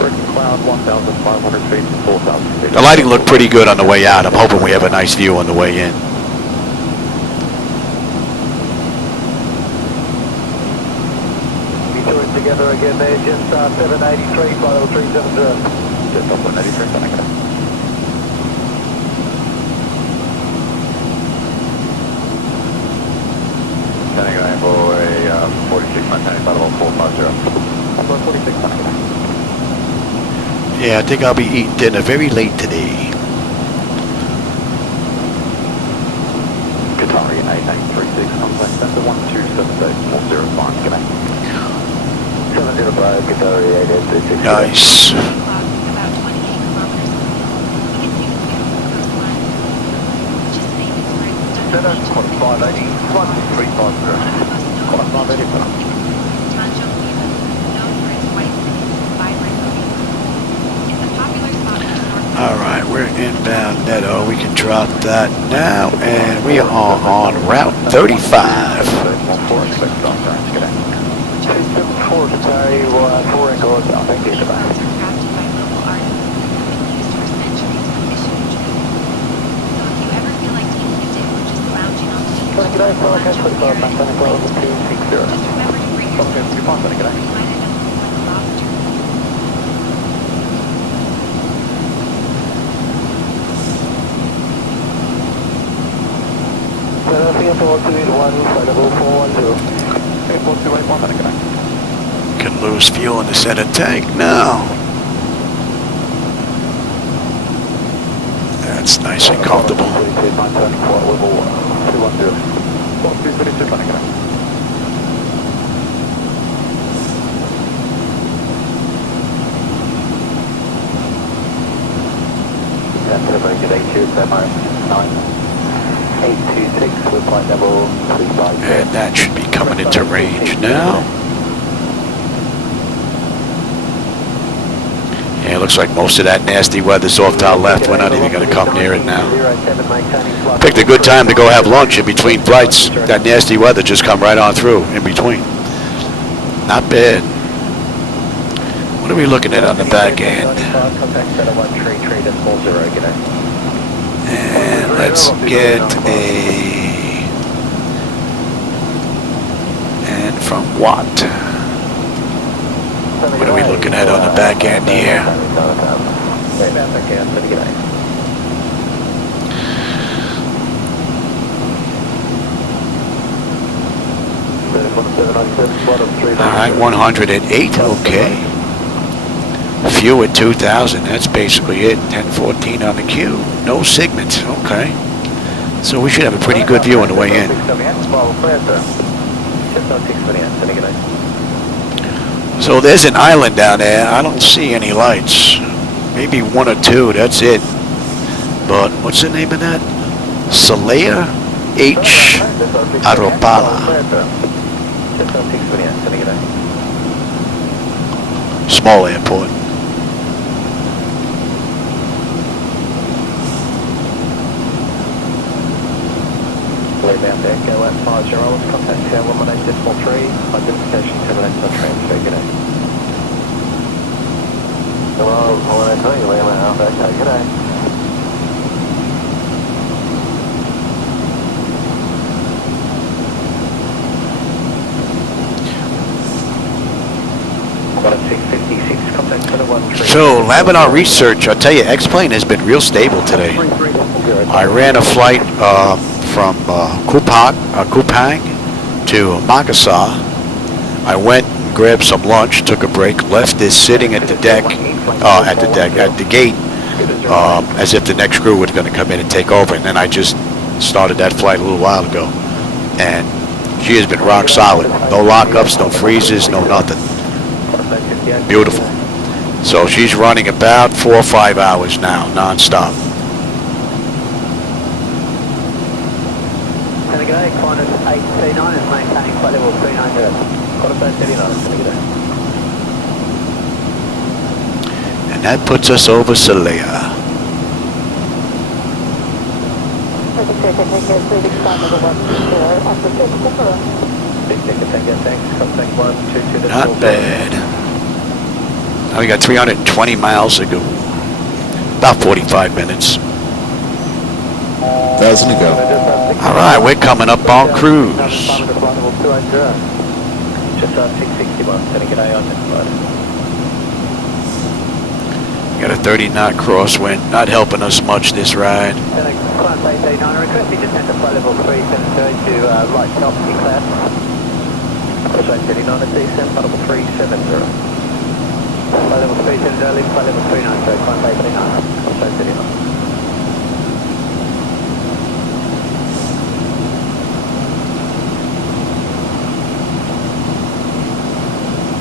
Working cloud 1,500 feet to 4,000 feet. The lighting looked pretty good on the way out. I'm hoping we have a nice view on the way in. We do it together again there, just 783, flight level 370. Just up 183, thank you. Standing by for a 46, maintaining flight level 450. I'm going 46, thank you. Yeah, I think I'll be eating dinner very late today. Qatari 8836, contact center 1278, 405, good night. 705, Qatari 8836. Nice. About 28 kilometers away. You can see the beautiful coastline. Just famous for its stunning beaches. 580, 1350. Tanjung Pipa, known for its white sands and vibrant ocean. It's a popular spot for snorkeling. Alright, we're inbound Neto. We can drop that now, and we are on Route 35. 274, Qatari 4 Echo Hotel, thank you. These boats are crafted by local artisans and used for centuries for fishing and trading. So if you ever feel like taking a dip or just lounging on the beach, just remember to bring your you might end up with a lobster. Singapore 281, flight level 410. Can lose fuel in the center tank now. That's nice and comfortable. And that should be coming into range now. Yeah, it looks like most of that nasty weather's off to our left. We're not even going to come near it now. Picked a good time to go have lunch in between flights. That nasty weather just come right on through in between. Not bad. What are we looking at on the back end? And let's get a... And from what? What are we looking at on the back end here? Alright, 108, okay. Fuel at 2,000, that's basically it. 1014 on the queue. No segments, okay. So we should have a pretty good view on the way in. So there's an island down there. I don't see any lights. Maybe one or two, that's it. But what's the name of that? Salea H. Aropala. Small airport. Echo at 50, contact Tower 118.3, identification terminates on transfer, good day. Hello, 118, Lima Alpha Echo, good day. So, Labinar Research, I'll tell you, X-Plane has been real stable today. I ran a flight from Kupang to Makassar. I went and grabbed some lunch, took a break, left this sitting at the deck, at the gate, as if the next crew was going to come in and take over. And then I just started that flight a little while ago. And she has been rock solid. No lockups, no freezes, no nothing. Beautiful. So she's running about 4 or 5 hours now, non-stop. And that puts us over Salea. Not bad. Now we got 320 miles to go. About 45 minutes. 1,000 to go. All right, we're coming up on cruise. Got a 30-knot crosswind, not helping us much this ride. Level 370, level 390, contact 39, contact 39.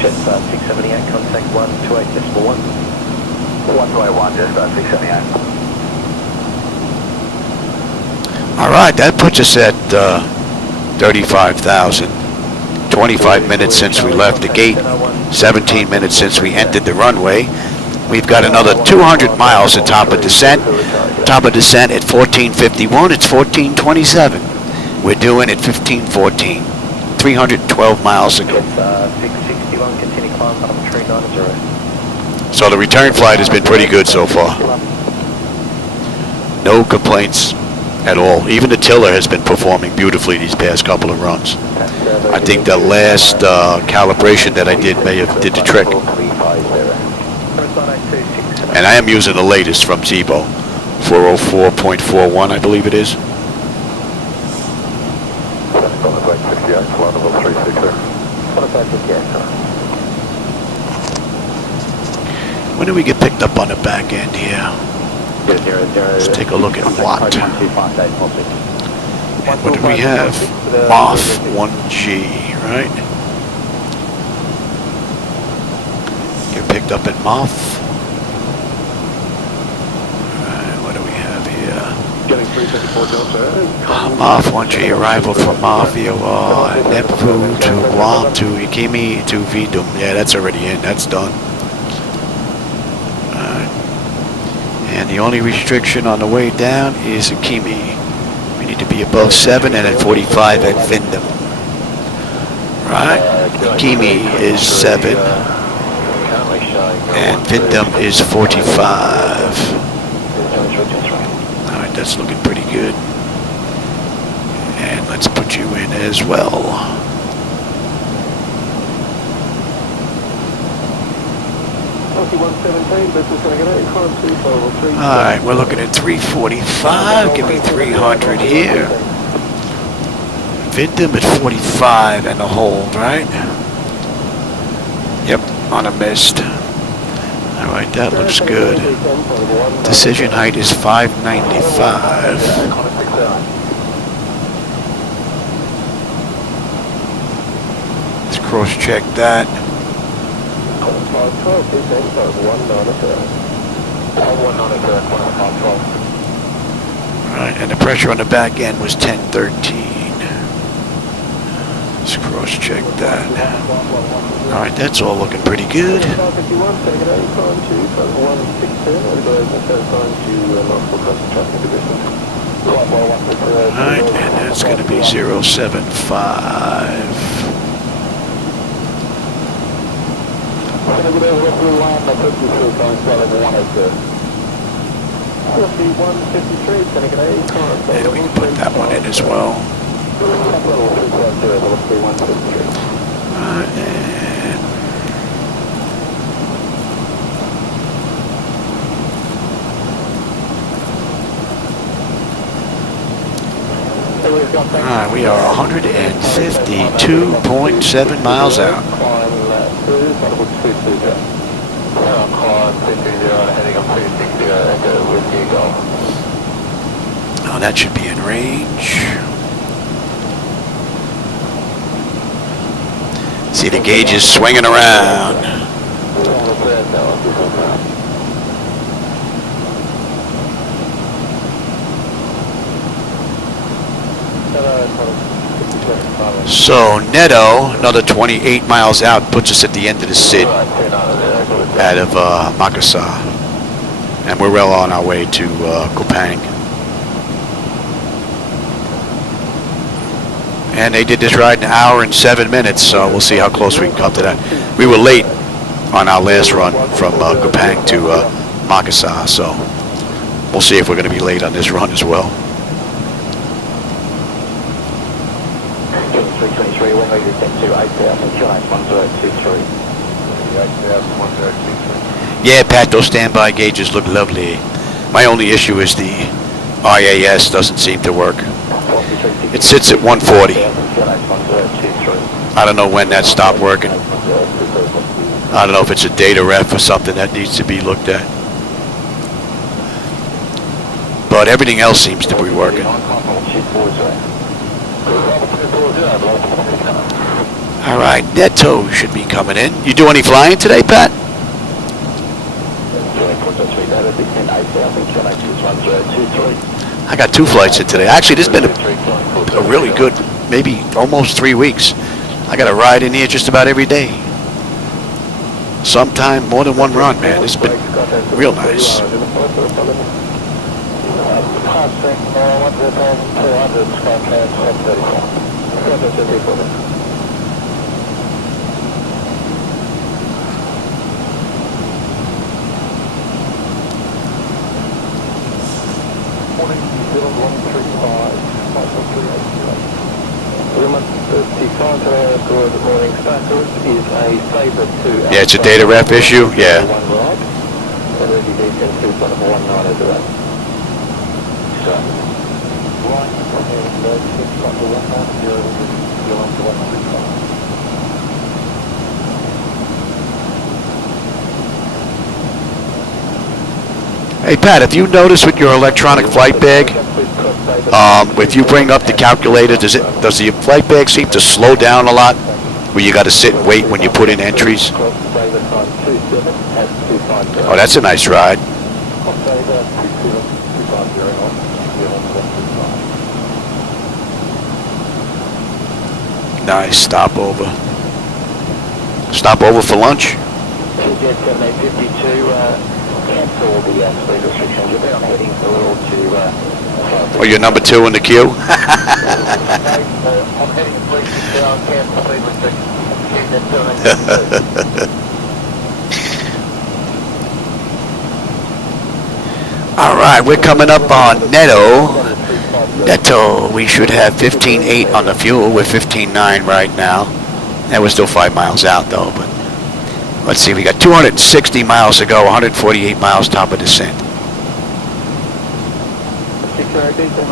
Jet 678, contact 128.1. 128, Jet 678. All right, that puts us at 35,000. 25 minutes since we left the gate, 17 minutes since we entered the runway. We've got another 200 miles at top of descent. Top of descent at 1451, it's 1427. We're doing at 1514. 312 miles to go. So the return flight has been pretty good so far. No complaints at all. Even the tiller has been performing beautifully these past couple of runs. I think the last calibration that I did may have did the trick. And I am using the latest from Zibo, 404.41 I believe it is. When do we get picked up on the back end here? Let's take a look at Watt. And what do we have? MOF 1G, right? Get picked up at MOF. Alright, what do we have here? MOF 1G arrival from MOF VOR, Nepfu to Guam to Ikimi to Vidum. Yeah, that's already in. That's done. And the only restriction on the way down is Ikimi. We need to be above 7 and at 45 at Vindham. Right? Ikimi is 7. And Vindham is 45. Alright, that's looking pretty good. And let's put you in as well. Alright, we're looking at 345. Give me 300 here. Vindham at 45 and a hold, right? Yep, on a mist. Alright, that looks good. Decision height is 595. Let's cross-check that. Right, and the pressure on the back end was 1013. Let's cross-check that. Alright, that's all looking pretty good. Alright, and that's going to be 075. And we can put that one in as well. Alright, we are 152.7 miles out. Oh, that should be in range. See the gauges swinging around. So Netto, another 28 miles out, puts us at the end of the SID out of Makassar. And we're well on our way to Kupang. And they did this ride in 1 hour and 7 minutes, so we'll see how close we can come to that. We were late on our last run from Kupang to Makassar, so we'll see if we're going to be late on this run as well. Yeah, Pat, those standby gauges look lovely. My only issue is the IAS doesn't seem to work. It sits at 140. I don't know when that stopped working. I don't know if it's a data ref or something that needs to be looked at. But everything else seems to be working. All right, Netto should be coming in. You do any flying today, Pat? I got 2 flights in today. Actually, this has been a really good, maybe almost 3 weeks. I got a ride in here just about every day. Sometime more than 1 run, man. It's been real nice. Yeah, it's a data ref issue. Yeah. Hey Pat, have you noticed with your electronic flight bag, if you bring up the calculator, does the flight bag seem to slow down a lot? Where you got to sit and wait when you put in entries? Oh, that's a nice ride. Nice stopover. Stopover for lunch? Oh, you're number 2 in the queue? All right, we're coming up on Netto. We should have 15.8 on the fuel. We're 15.9 right now. And we're still 5 miles out, though. But let's see, we got 260 miles to go, 148 miles top of descent.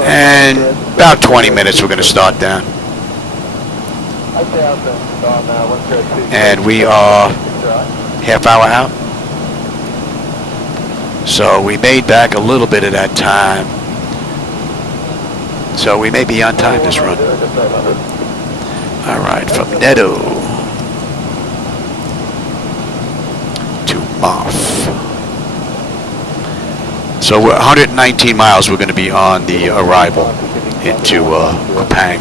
And about 20 minutes we're going to start down. And we are half hour out. So we made back a little bit of that time. So we may be on time this run. All right, from Netto to Moff. So we're 119 miles. We're going to be on the arrival into Kupang.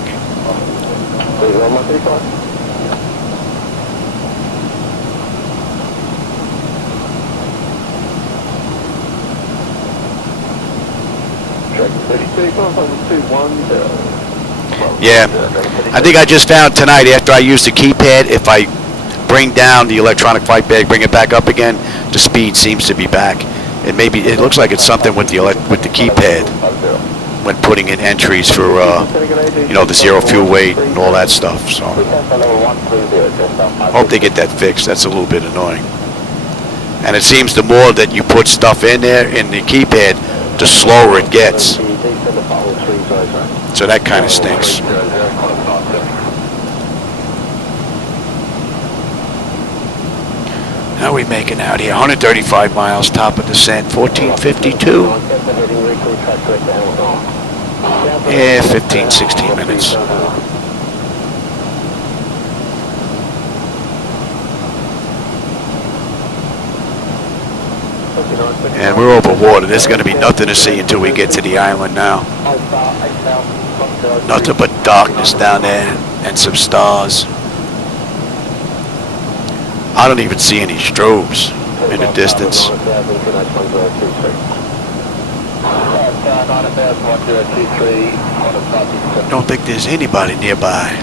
Yeah, I think I just found tonight after I used the keypad, if I bring down the electronic flight bag, bring it back up again, the speed seems to be back. And maybe it looks like it's something with the keypad when putting in entries for the zero fuel weight and all that stuff. So hope they get that fixed. That's a little bit annoying. And it seems the more that you put stuff in there in the keypad, the slower it gets. So that kind of stinks. How are we making out here? 135 miles top of descent, 1452. Yeah, 15, 16 minutes. And we're over water. There's going to be nothing to see until we get to the island now. Nothing but darkness down there and some stars. I don't even see any strobes in the distance. Don't think there's anybody nearby.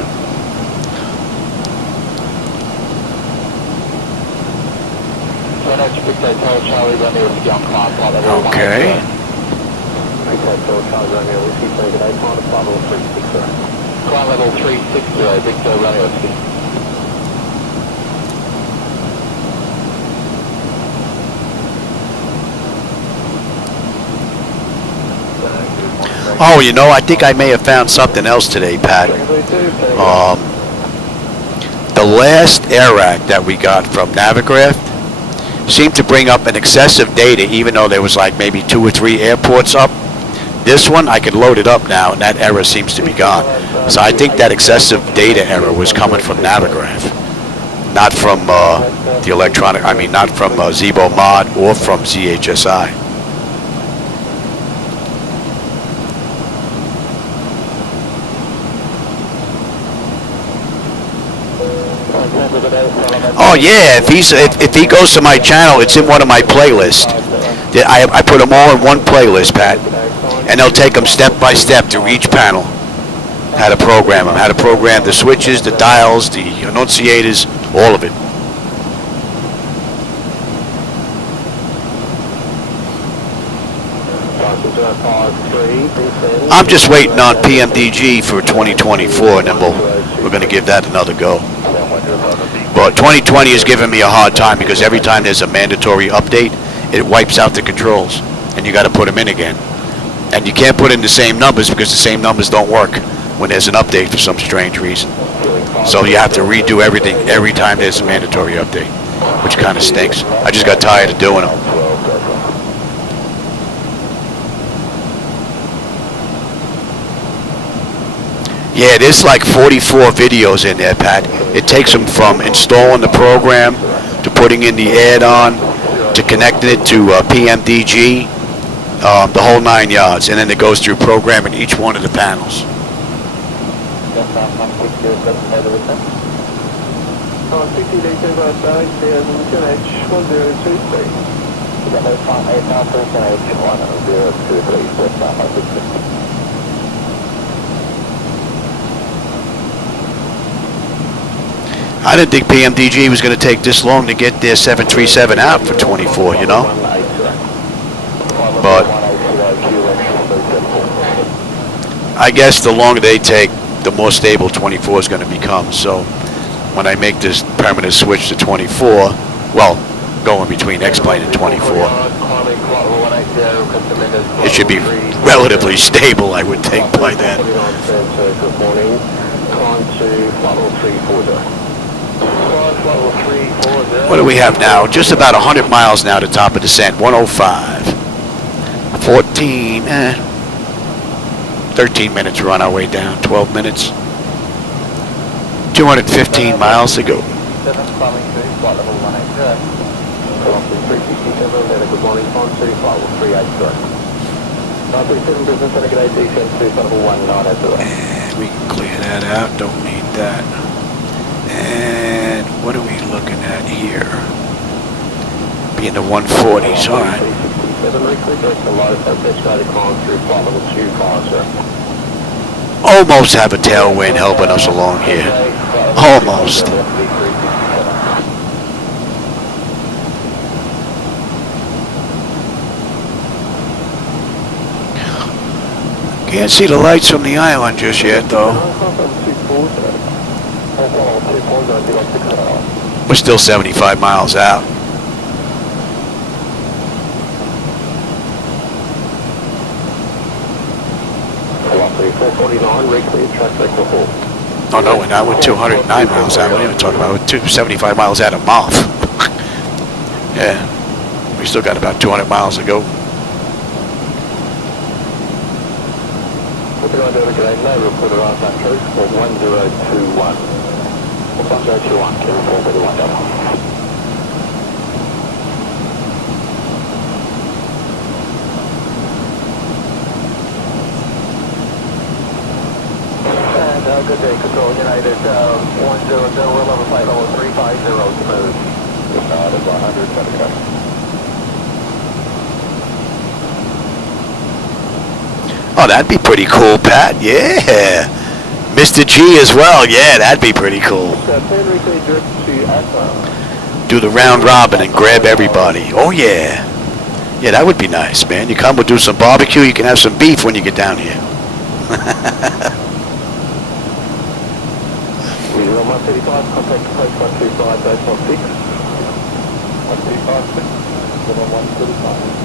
Okay. Climb level 360, Victor Romeo 6. Oh, I think I may have found something else today, Pat. The last AirAct that we got from Navigraph seemed to bring up an excessive data, even though there was like maybe 2 or 3 airports up. This one, I can load it up now, and that error seems to be gone. So I think that excessive data error was coming from Navigraph, not from the electronic, not from ZiboMod or from ZHSI. Oh yeah, if he goes to my channel, it's in one of my playlists. I put them all in one playlist, Pat, and they'll take them step by step through each panel. How to program them, how to program the switches, the dials, the annunciators, all of it. I'm just waiting on PMDG for 2024, and then we're going to give that another go. But 2020 is giving me a hard time because every time there's a mandatory update, it wipes out the controls, and you got to put them in again. And you can't put in the same numbers because the same numbers don't work when there's an update for some strange reason. So you have to redo everything every time there's a mandatory update, which kind of stinks. I just got tired of doing them. Yeah, there's like 44 videos in there, Pat. It takes them from installing the program to putting in the add-on to connecting it to PMDG, the whole 9 yards, and then it goes through programming each one of the panels. I didn't think PMDG was going to take this long to get their 737 out for 24, you know? But I guess the longer they take, the more stable 24 is going to become. So when I make this permanent switch to 24, well, going between X-plane and 24, it should be relatively stable, I would think, by then. What do we have now? Just about 100 miles now to top of descent, 105. 13 minutes we're on our way down, 12 minutes. 215 miles to go. And we can clear that out, don't need that. And what are we looking at here? Being the 140s, all right. Almost have a tailwind helping us along here. Almost. Can't see the lights from the island just yet, though. We're still 75 miles out. Oh no, we're not. We're 209 miles out. What are you talking about? We're 275 miles out of Moth. Yeah, we still got about 200 miles to go. Good day, Control United, 100, we'll level flight level 350 to move. That's 100, Oh, that'd be pretty cool, Pat. Yeah. Mr. G as well. Yeah, that'd be pretty cool. Do the round robin and grab everybody. Oh, yeah. Yeah, that would be nice, man. You come, we'll do some barbecue. You can have some beef when you get down here. 135, contact approach 125, base 16. 135, 135.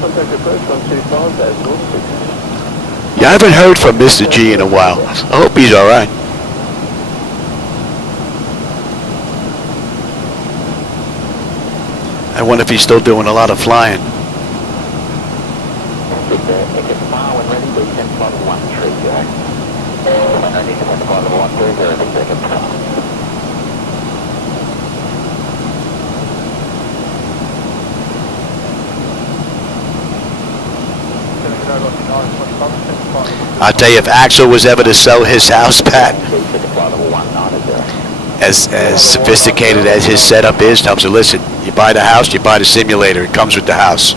Contact approach 125, base 16. Yeah, I haven't heard from Mr. G in a while. I hope he's all right. I wonder if he's still doing a lot of flying. I'll tell you, if Axel was ever to sell his house, Pat, as sophisticated as his setup is, tells him, listen, you buy the house, you buy the simulator, it comes with the house.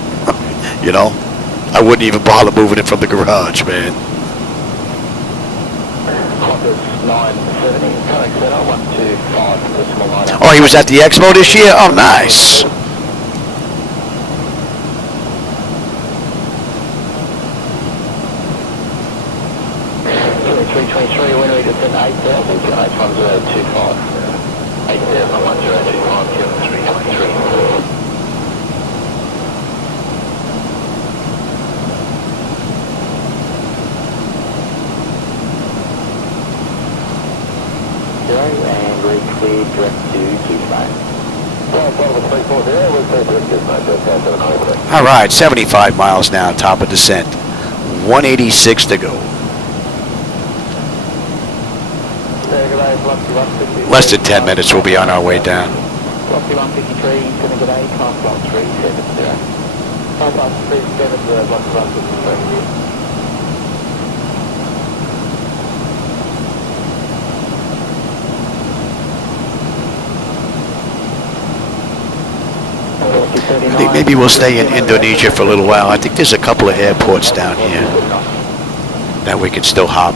You know? I wouldn't even bother moving it from the garage, man. Oh, he was at the Expo this year? Oh, nice. All right, 75 miles now, top of descent. 186 to go. Less than 10 minutes, we'll be on our way down. I think maybe we'll stay in Indonesia for a little while. I think there's a couple of airports down here that we can still hop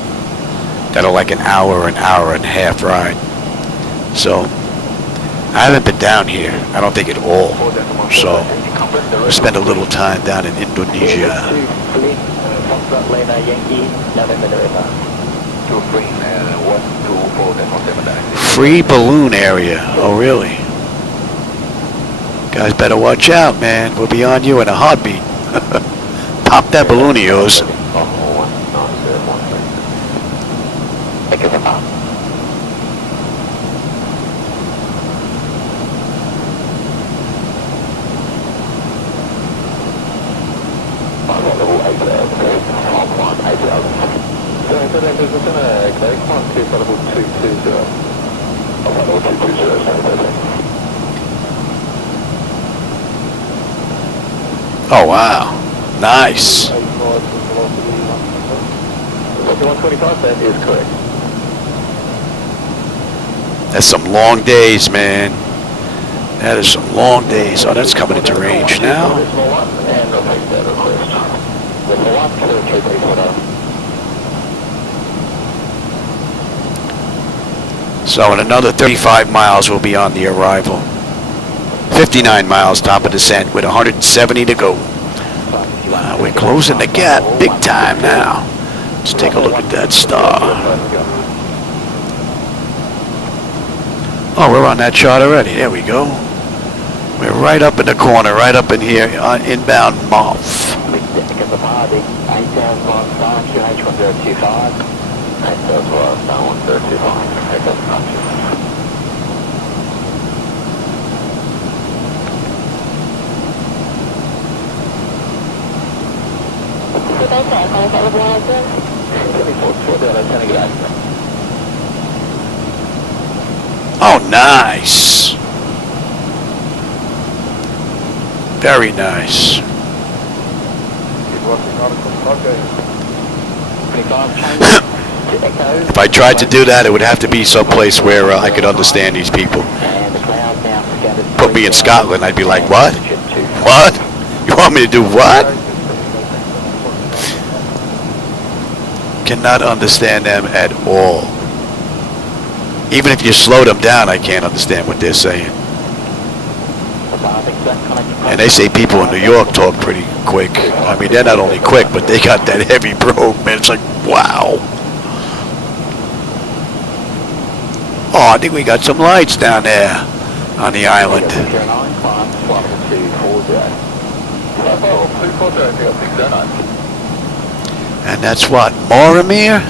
that are like an hour and a half ride. So I haven't been down here, I don't think at all. So we'll spend a little time down in Indonesia. Free balloon area. Oh really? Guys better watch out, man. We'll be on you in a heartbeat. Pop that balloon of yours. Oh wow, nice. 125, that is correct. That's some long days, man. That is some long days. Oh, that's coming into range now. So in another 35 miles, we'll be on the arrival. 59 miles top of descent with 170 to go. We're closing the gap big time now. Let's take a look at that star. Oh, we're on that chart already. There we go. We're right up in the corner, right up in here on inbound MOF. Oh, nice. Very nice. If I tried to do that, it would have to be someplace where I could understand these people. Put me in Scotland, I'd be like, what? What? You want me to do what? Cannot understand them at all. Even if you slow them down, I can't understand what they're saying. And they say people in New York talk pretty quick. I mean, they're not only quick, but they got that heavy brogue, man. It's like, wow. Oh, I think we got some lights down there on the island. And that's what? Moramir?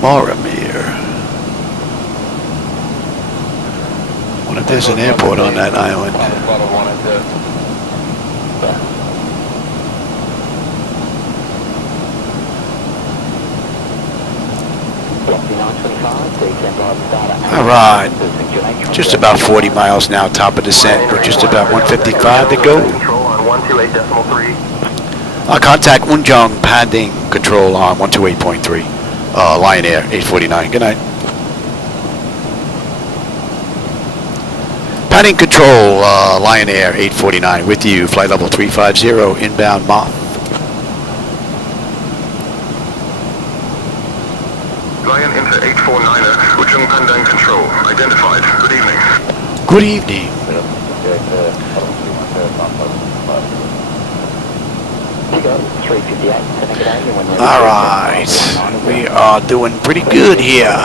Moramir. What if there's an airport on that island? Alright. Just about 40 miles now, top of descent. We're just about 155 to go. Contact Unjong padding control on 128.3. Lion Air 849. Good night. Padding control, Lion Air 849 with you. Flight level 350 inbound MOF. Lion Inter 849er, Ujung Pandang Control, identified. Good evening. Good evening. Alright, we are doing pretty good here.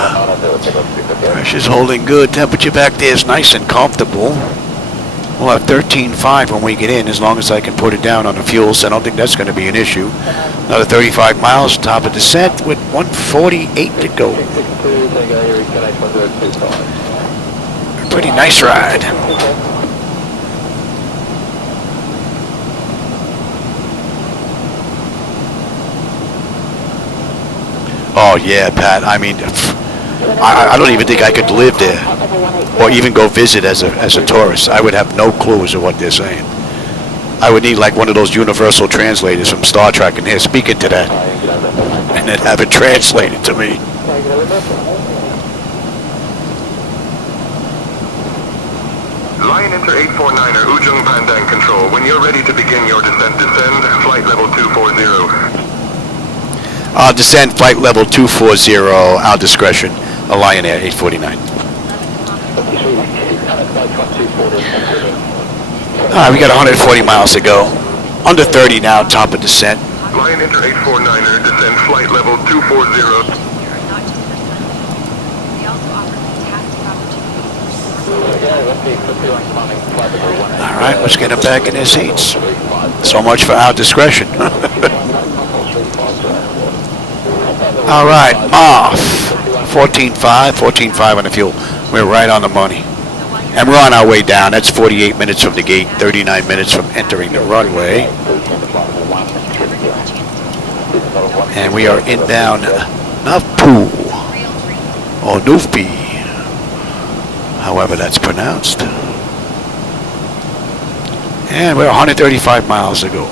Pressure's holding good. Temperature back there is nice and comfortable. We'll have 13.5 when we get in, as long as I can put it down on the fuel, so I don't think that's going to be an issue. Another 35 miles, top of descent with 148 to go. Pretty nice ride. Oh yeah, Pat. I mean, I don't even think I could live there, or even go visit as a tourist. I would have no clue as to what they're saying. I would need like one of those universal translators from Star Trek in here speaking to that, and then have it translated to me. Lion Inter 849er, Ujung Pandang Control. When you're ready to begin your descent, descend. Flight level 240. Descend flight level 240, our discretion, a Lion Air 849. We got 140 miles to go. Under 30 now, top of descent. Lion Inter 849er, descend flight level 240. All right, let's get them back in their seats. So much for our discretion. All right, off. 14.5 on the fuel. We're right on the money. And we're on our way down. That's 48 minutes from the gate, 39 minutes from entering the runway. And we are inbound Navpu, or Nuvpi, however that's pronounced. And we're 135 miles to go.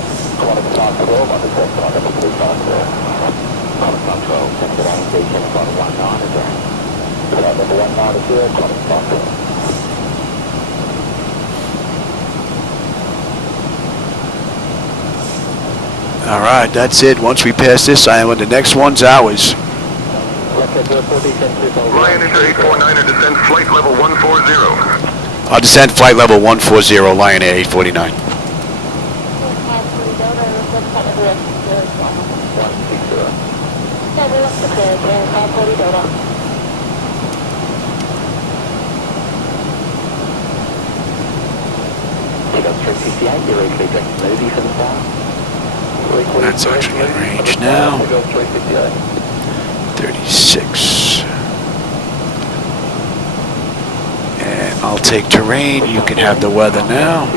All right, that's it. Once we pass this island, the next one's ours. Lion Inter 849er, descend flight level 140. I'll descend flight level 140, Lion Air 849. That's actually in range now. 36. And I'll take terrain. You can have the weather now.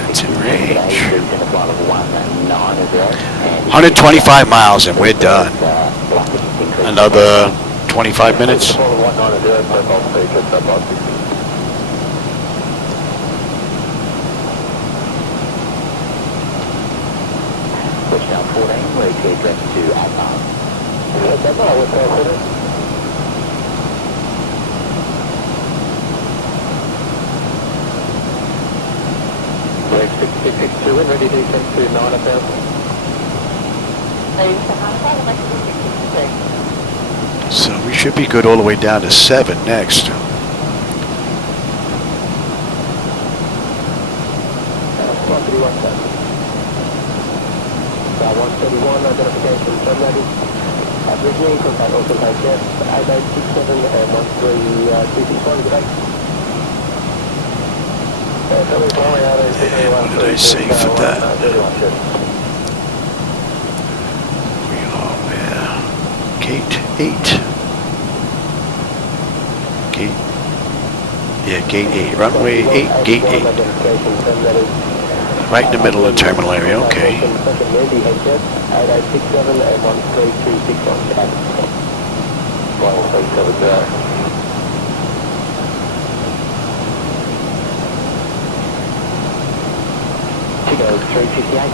That's in range. 125 miles and we're done. Another 25 minutes. Touchdown 14, rotate left to outbound. Break 662 and ready to descend to 9,000. So we should be good all the way down to 7 next. 131 identification from ready. Bridging, contact also by jet, 8867 and 13261, goodbye. What did I say for that? We are where? Gate 8. Gate 8. Runway 8, Gate 8. Right in the middle of the terminal area, okay.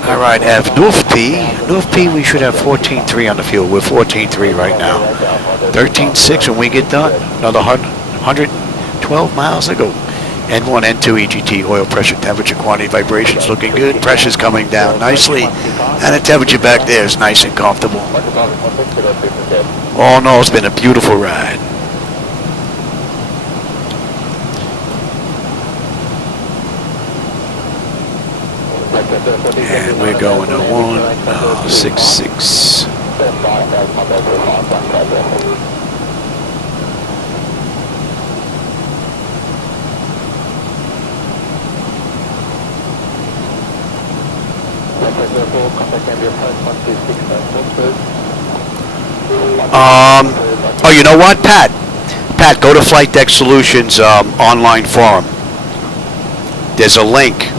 All right, F. Nuvpi, we should have 14.3 on the fuel. We're 14.3 right now. 13.6 when we get done. Another 112 miles to go. N1, N2, EGT, oil pressure, temperature, quantity, vibrations looking good. Pressure's coming down nicely. And the temperature back there is nice and comfortable. All in all, it's been a beautiful ride. And we're going to 166. Oh, you know what, Pat? Pat, go to Flightdeck Solutions online forum. There's a link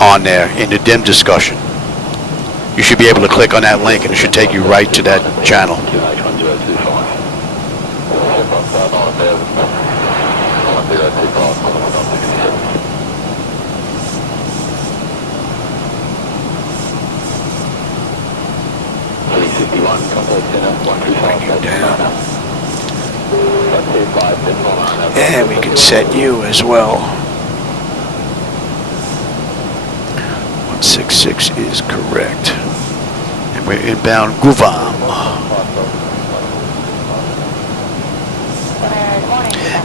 on there in the DIM discussion. You should be able to click on that link and it should take you right to that channel. Bring you down. And we can set you as well. 166 is correct. And we're inbound Kupang.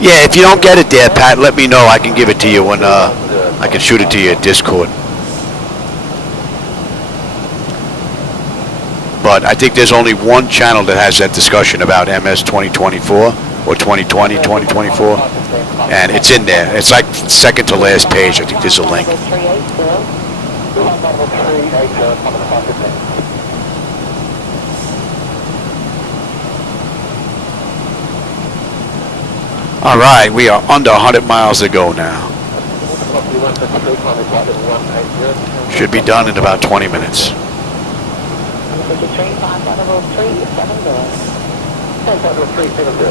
Yeah, if you don't get it there, Pat, let me know. I can give it to you when I can shoot it to you at Discord. But I think there's only one channel that has that discussion about MS 2024 or 2020, 2024. And it's in there. It's like second to last page. I think there's a link. All right, we are under 100 miles to go now. Should be done in about 20 minutes.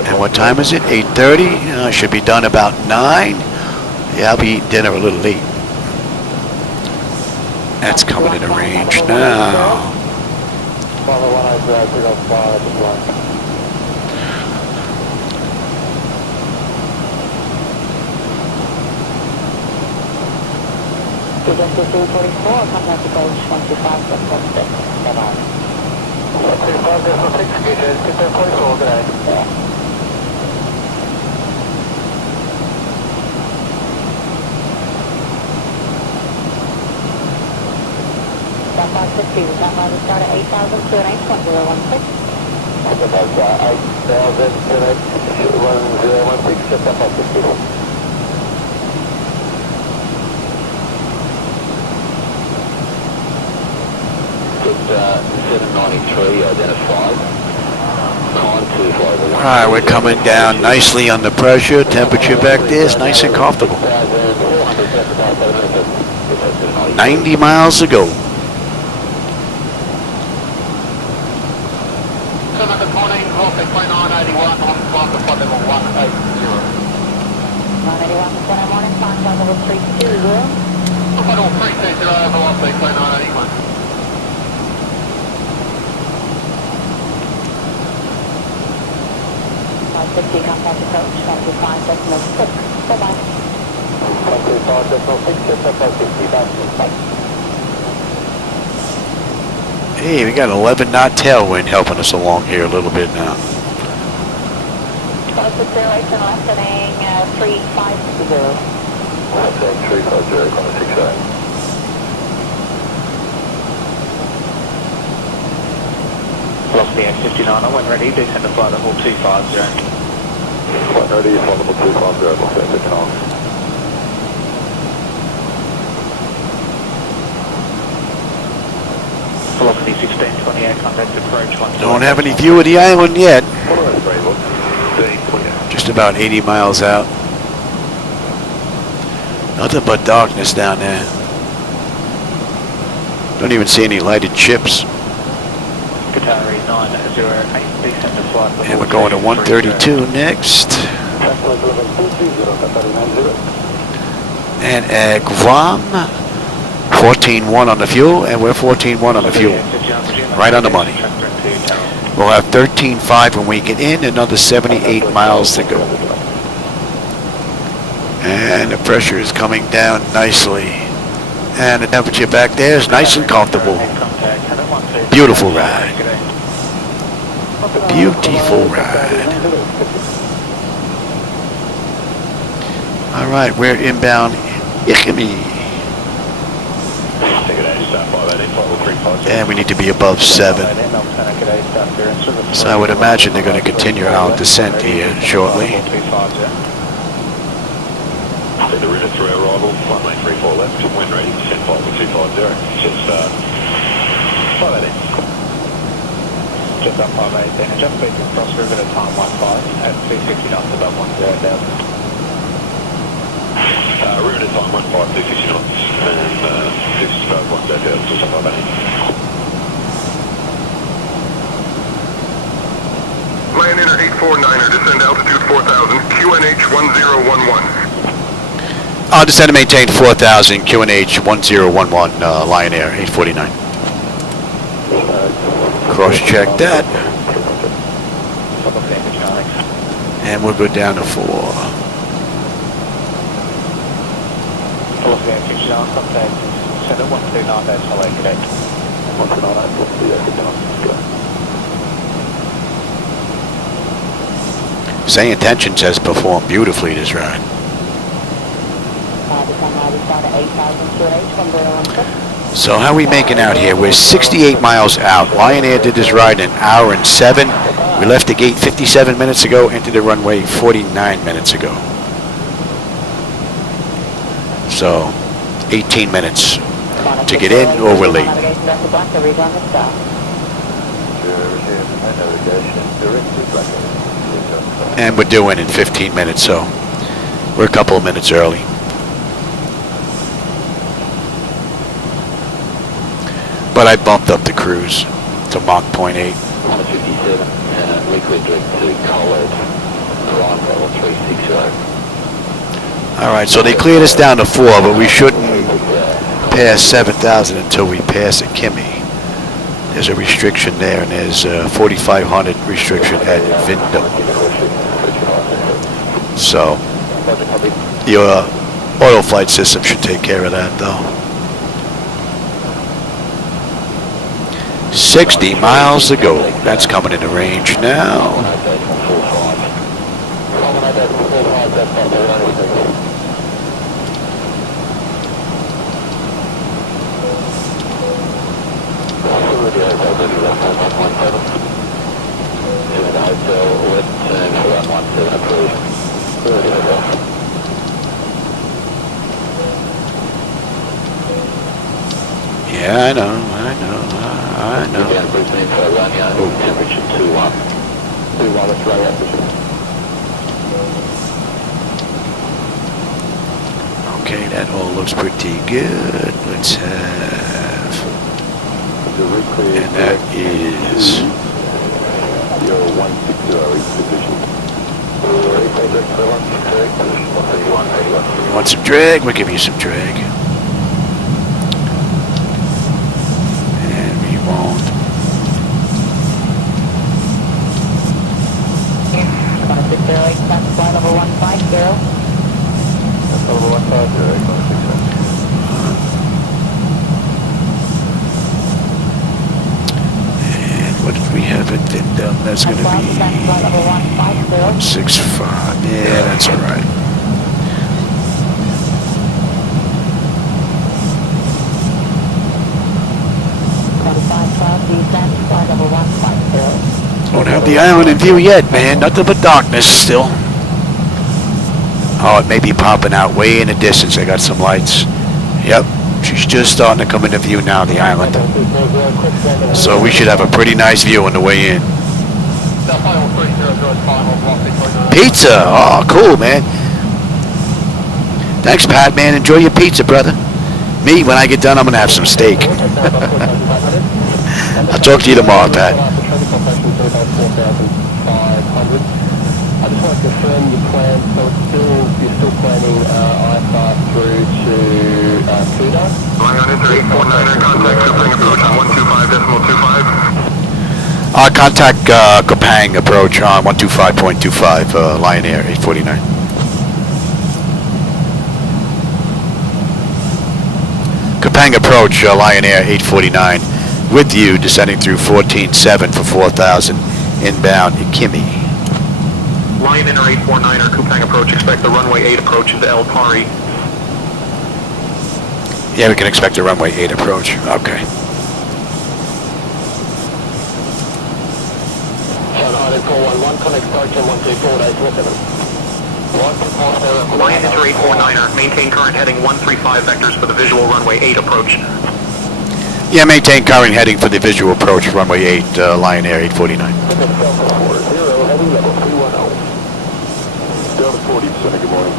And what time is it? 8:30? Should be done about 9. Yeah, I'll be eating dinner a little late. That's coming into range now. Alright, we're coming down nicely under pressure. Temperature back there is nice and comfortable. 90 miles to go. Hey, we got an 11 knot tailwind helping us along here a little bit now. Velocity X59, when ready, descend to flight level 250. Flight ready, flight level 250, descend to town. Velocity 1628, contact approach 1. Don't have any view of the island yet. Just about 80 miles out. Nothing but darkness down there. Don't even see any lighted ships. Qatari 908, descend to flight level. And we're going to 132 next. And at Guam, 14.1 on the fuel, and we're 14.1 on the fuel. Right on the money. We'll have 13.5 when we get in, another 78 miles to go. And the pressure is coming down nicely. And the temperature back there is nice and comfortable. Beautiful ride. Beautiful ride. All right, we're inbound Ikemi. And we need to be above 7. So I would imagine they're going to continue our descent here shortly. The route through arrival, 1 lane 34 left, wind ready, descent flight 250, just Just up 518 and just speed to cross river to time 15 at 250 knots above 10,000. River to time 15, 250 knots and 250 above 10,000, just up 518. Lion Inter 849er, descend altitude 4000, QNH 1011. Descend and maintain 4,000, QNH 1011, Lion Air 849. Cross-check that. And we'll go down to 4. SayIntentions has performed beautifully this ride. So how are we making out here? We're 68 miles out. Lion Air did this ride in an hour and 7. We left the gate 57 minutes ago, entered the runway 49 minutes ago. So 18 minutes to get in, or we're late. And we're due in 15 minutes, so we're a couple of minutes early. But I bumped up the cruise to Mach 0.8. 157, liquid direct to Collard, arrival 360. Alright, so they cleared us down to 4, but we shouldn't pass 7,000 until we pass at Kimmy. There's a restriction there, and there's a 4,500 restriction at Vindham. So, your auto flight system should take care of that, though. 60 miles to go. That's coming into range now. Yeah, I know. Okay, that all looks pretty good. Let's have, and that is Your 160 position. You want some drag? We'll give you some drag. And we won't. Flight level 150. Level 150, And what did we have at Vindham? That's going to be 165. Yeah, that's all right. Don't have the island in view yet, man. Nothing but darkness still. Oh, it may be popping out way in the distance. I got some lights. Yep, she's just starting to come into view now, the island. So we should have a pretty nice view on the way in. Pizza! Oh, cool, man. Thanks, Pat, man. Enjoy your pizza, brother. Me, when I get done, I'm going to have some steak. I'll talk to you tomorrow, Pat. I just want to confirm your plan, so you're still planning IFR through to Kuta? Lion Inter 849er, contact Kupang approach on 125.25. Contact Kupang approach on 125.25, Lion Air 849. Kupang approach, Lion Air 849, with you descending through 14.7 for 4,000, inbound Ikimi. Lion Inter 849er, Kupang approach, expect the runway 8 approach into El Pari. Yeah, we can expect a runway 8 approach. Okay. Lion Inter 849er, maintain current heading 135 vectors for the visual runway 8 approach. Yeah, maintain current heading for the visual approach, runway 8, Lion Air 849. Heading level 310. Down to 40%, good morning.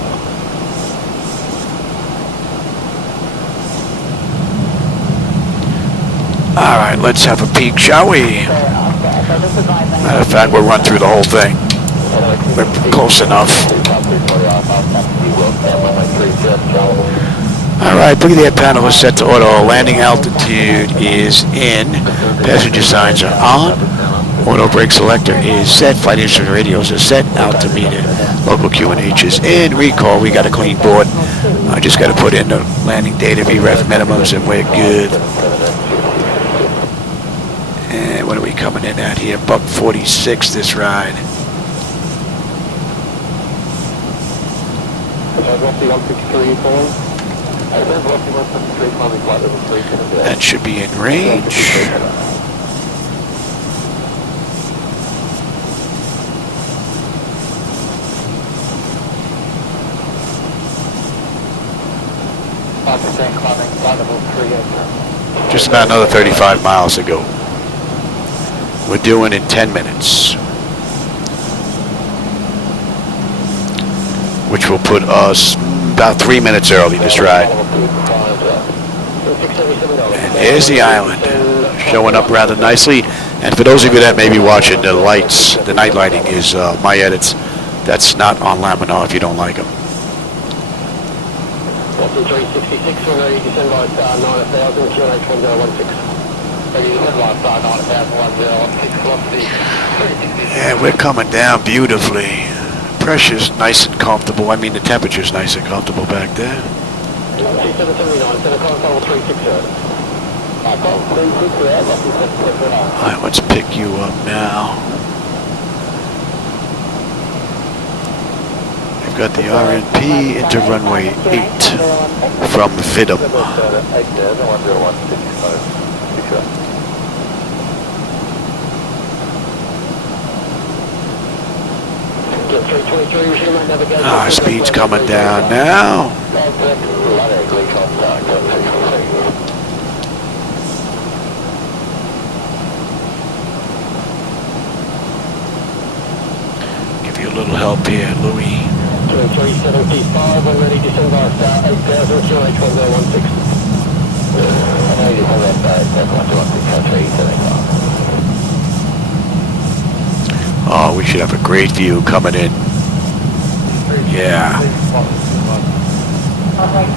All right, let's have a peek, shall we? Matter of fact, we'll run through the whole thing. We're close enough. All right, brigadier panel is set to auto. Landing altitude is in. Passenger signs are on. Auto brake selector is set. Flight instrument radios are set. Altimeter. Local QNH is in. Recall, we got a clean board. I just got to put in the landing data, VREF minimums, and we're good. And what are we coming in at here? Buck 46 this ride. That should be in range. Just about another 35 miles to go. We're doing in 10 minutes. Which will put us about 3 minutes early this ride. And there's the island, showing up rather nicely. And for those of you that may be watching, the lights, the night lighting is my edits. That's not on Laminar if you don't like them. 366, we're ready to send by 9000, QNH 1016. And we're coming down beautifully. Pressure's nice and comfortable. I mean, the temperature's nice and comfortable back there. Alright, let's pick you up now. We've got the RNP into runway 8 from Vidum. Our speed's coming down now. Give you a little help here, Louis. 375, when ready to send by 8000, QNH 1016. Oh, we should have a great view coming in. Yeah.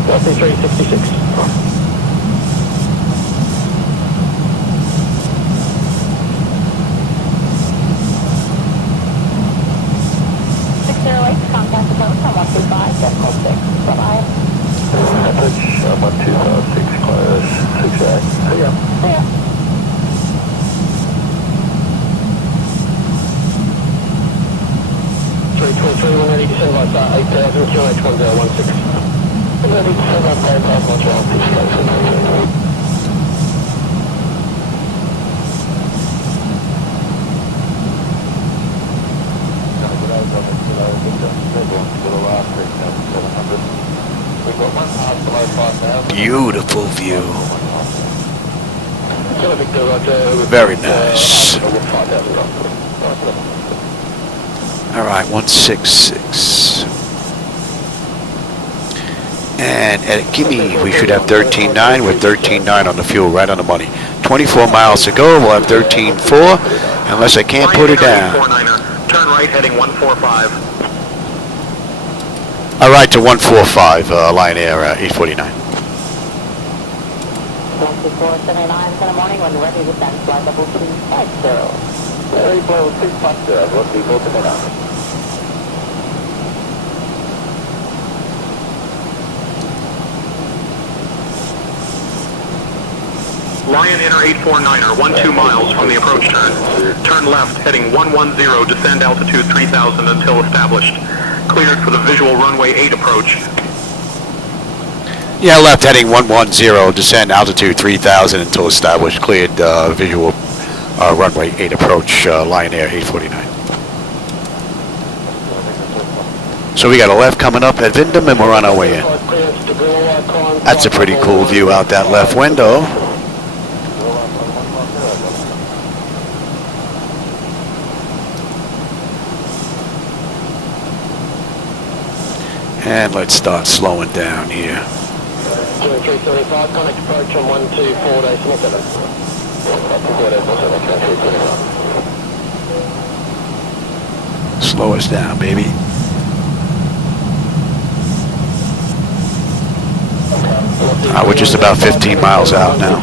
366. Contact the boat on 125, decimal 6. Bye-bye. Message 1256, close, 6A. See ya. See ya. We're ready to send by 8000, QNH 1016. We're ready to send by 8000, Beautiful view. Very nice. All right, 166. And at Gimme, we should have 13.9 with 13.9 on the fuel, right on the money. 24 miles to go, we'll have 13.4, unless I can't put it down. Turn right heading 145. All right, to 145, Lion Air 849. 2479 in the morning when ready to send flight level 250. Very low, 250, what people to on. Lion Inner 849er, 12 miles from the approach turn. Turn left, heading 110, descend altitude 3000 until established. Cleared for the visual runway 8 approach. Yeah, left heading 110, descend altitude 3000 until established. Cleared visual runway 8 approach, Lion Air 849. So we got a left coming up at Vindham and we're on our way in. That's a pretty cool view out that left window. And let's start slowing down here. 2375, contact approach on 124.7. Slow us down, baby. We're just about 15 miles out now.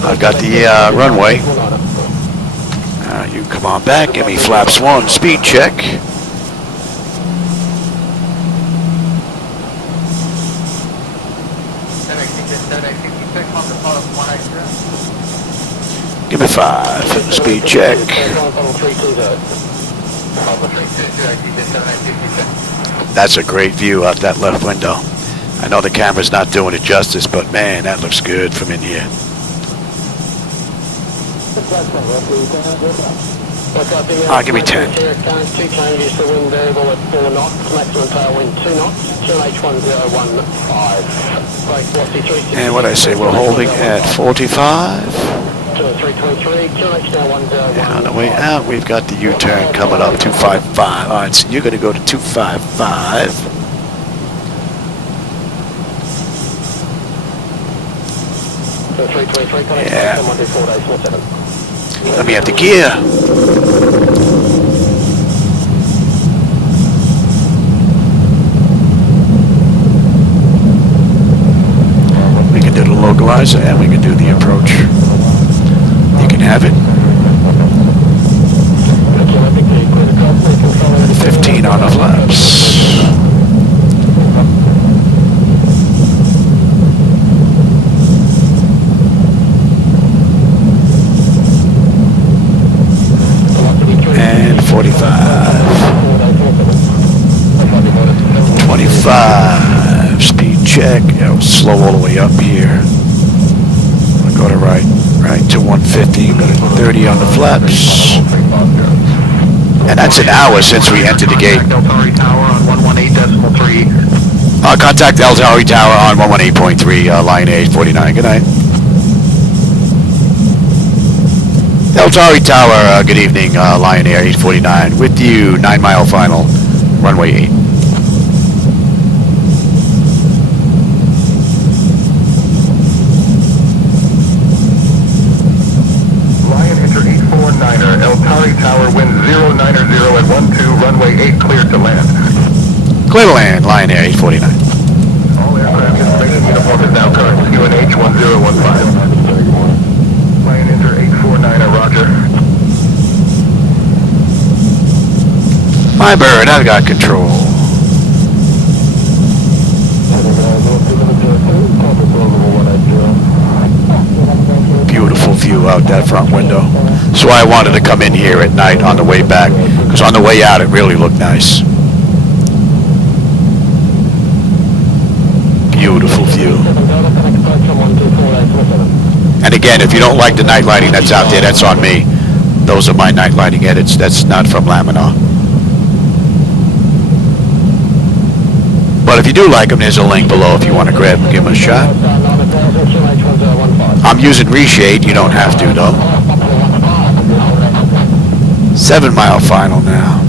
I've got the runway. You come on back, give me flaps 1, speed check. Give me 5, speed check. That's a great view out that left window. I know the camera's not doing it justice, but man, that looks good from in here. Give me 10. Two changes to wind variable at 4 knots, maximum tail wind 2 knots, QNH1015. And what I say, we're holding at 45. And on the way out, we've got the U-turn coming up, 255. All right, so you're going to go to 255. Yeah. Let me have the gear. We can do the localizer and we can do the approach. You can have it. 15 on the flaps. And 45. 25. Speed check. Yeah, we'll slow all the way up here. I'll go to right to 150. Go to 30 on the flaps. And that's an hour since we entered the gate. Contact El Tari Tower on 118.3, line 849. Good night. El Tari Tower, good evening, Lion Air 849. With you, 9 mile final, runway 8. Lion Enter 849er, El Tari Tower, wind 090 at 12, runway 8, clear to land. Clear to land, Lion Air 849. All aircraft information uniform is now current, QNH 1015. Lion Enter 849er, roger. My bird, I've got control. Beautiful view out that front window. That's why I wanted to come in here at night on the way back, because on the way out it really looked nice. Beautiful view. And again, if you don't like the night lighting that's out there, that's on me. Those are my night lighting edits. That's not from Laminar. But if you do like them, there's a link below if you want to grab them, give them a shot. I'm using reshade. You don't have to, though. 7 mile final now.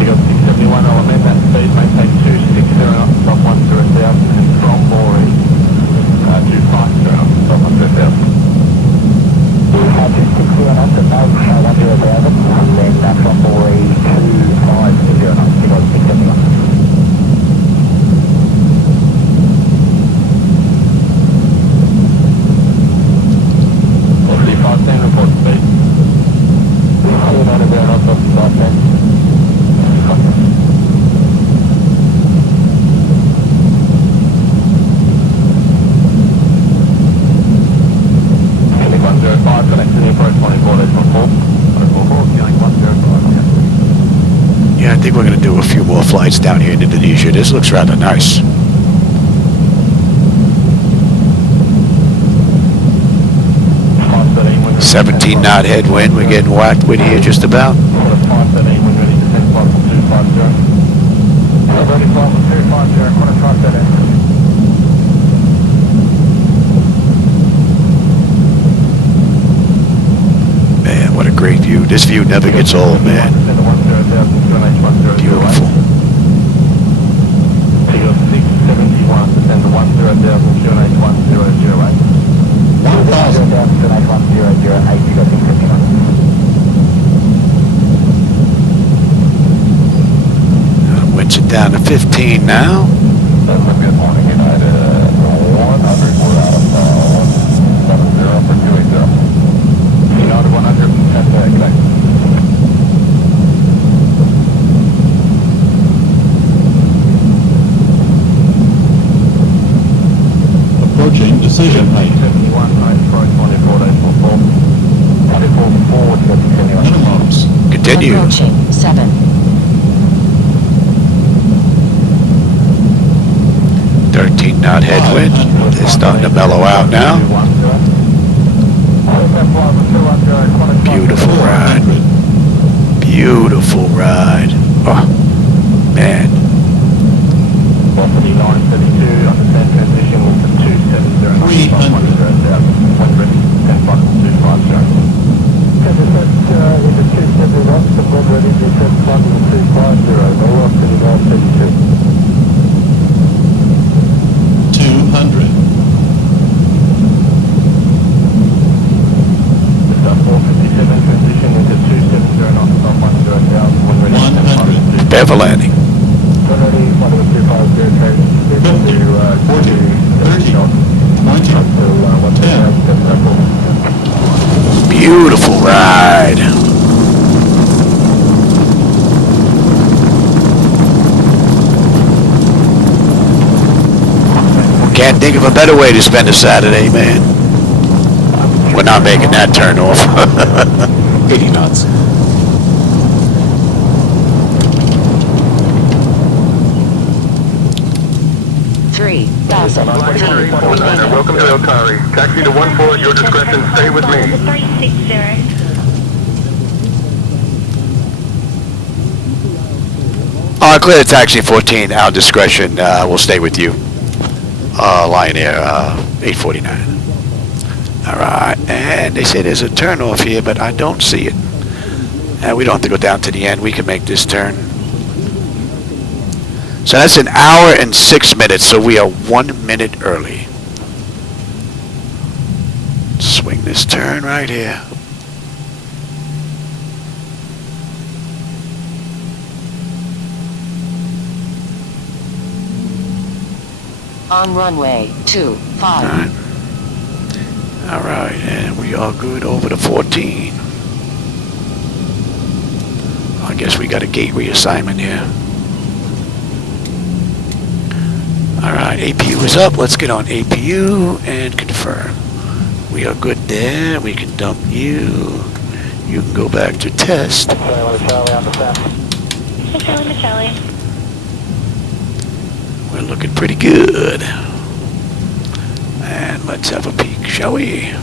You got 671 element, that speed maintain 260 knots, stop 10,000, and from Moree, 250 knots, stop 10,000. 260 knots, and 10,000, and then from Moree, 250 knots, you got 671. Already 510 report speed. 290 knots, off the 510. Yeah, I think we're going to do a few more flights down here in Indonesia. This looks rather nice. It's 17 knot headwind. We're getting whacked with here just about. This view never gets old, man. Beautiful. Winds it down to 15 now. Approaching decision height. Minimums. Continue. Approaching 7. 13 knot headwind. They're starting to mellow out now. Beautiful ride. Beautiful ride. Oh, man. Bevel landing. Beautiful ride. Can't think of a better way to spend a Saturday, man. We're not making that turn off. 80 knots. Welcome to Okari. Taxi to 14 at your discretion. Stay with me. 360. Clear the taxi 14, our discretion, we'll stay with you. Lion Air, 849. Alright, and they say there's a turn off here, but I don't see it. We don't have to go down to the end, we can make this turn. So that's an hour and 6 minutes, so we are 1 minute early. Swing this turn right here. On runway 25. All right, and we are good over the 14. I guess we got a gate reassignment here. All right, APU is up. Let's get on APU and confirm. We are good there. We can dump you. You can go back to test. Charlie. We're looking pretty good. And let's have a peek, shall we?